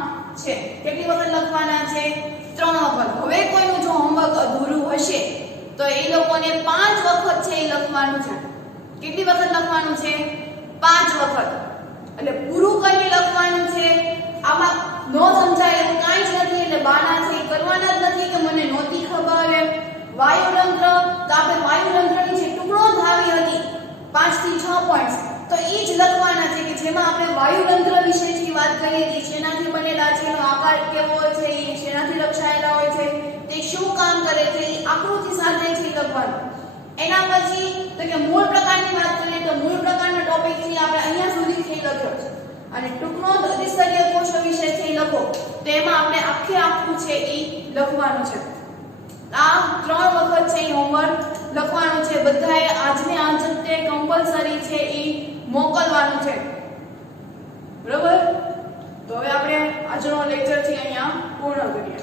છે. કેટલી વખત લખવાના છે? 3 વખત. હવે કોઈનું જો હોમવર્ક અધૂરું હશે તો એ લોકોને 5 વખત છે એ લખવાનું છે. કેટલી વખત લખવાનું છે? 5 વખત. એટલે પૂરું કરીને લખવાનું છે. આમાં નો સમજાય એવું કાંઈ જ નથી, એટલે બાના છે કરવાના જ નથી કે મને નહોતી ખબર એમ. વાયુતંત્ર તો આપણે વાયુતંત્રની જે ટુકડો ધાવી હતી 5 થી 6 પોઈન્ટ્સ, તો એ જ લખવાના છે કે જેમાં આપણે વાયુતંત્ર વિશેની વાત કરી હતી. શેનાથી બનેલા છે, એનો આકાર કેવો હોય છે, એ શેનાથી રક્ષાયેલા હોય છે, તે શું કામ કરે છે, એ આકૃતિ સાથે છે લખવાનું. એના પછી તો કે મૂળ પ્રકારની વાત કરીએ તો મૂળ પ્રકારનો ટોપિક છે આપણે અહીંયા સુધી થઈ લખ્યો છે. અને ટૂંકનો અધિસ્તરીય કોષો વિશે છે લખો, તો એમાં આપણે આખું છે એ લખવાનું છે. આ 3 વખત છે એ હોમવર્ક લખવાનું છે. બધાએ આજને આજ તે કમ્પલસરી છે એ મોકલવાનું છે. બરોબર? તો હવે આપણે આજનો લેક્ચર છે અહીંયા પૂર્ણ કરીએ.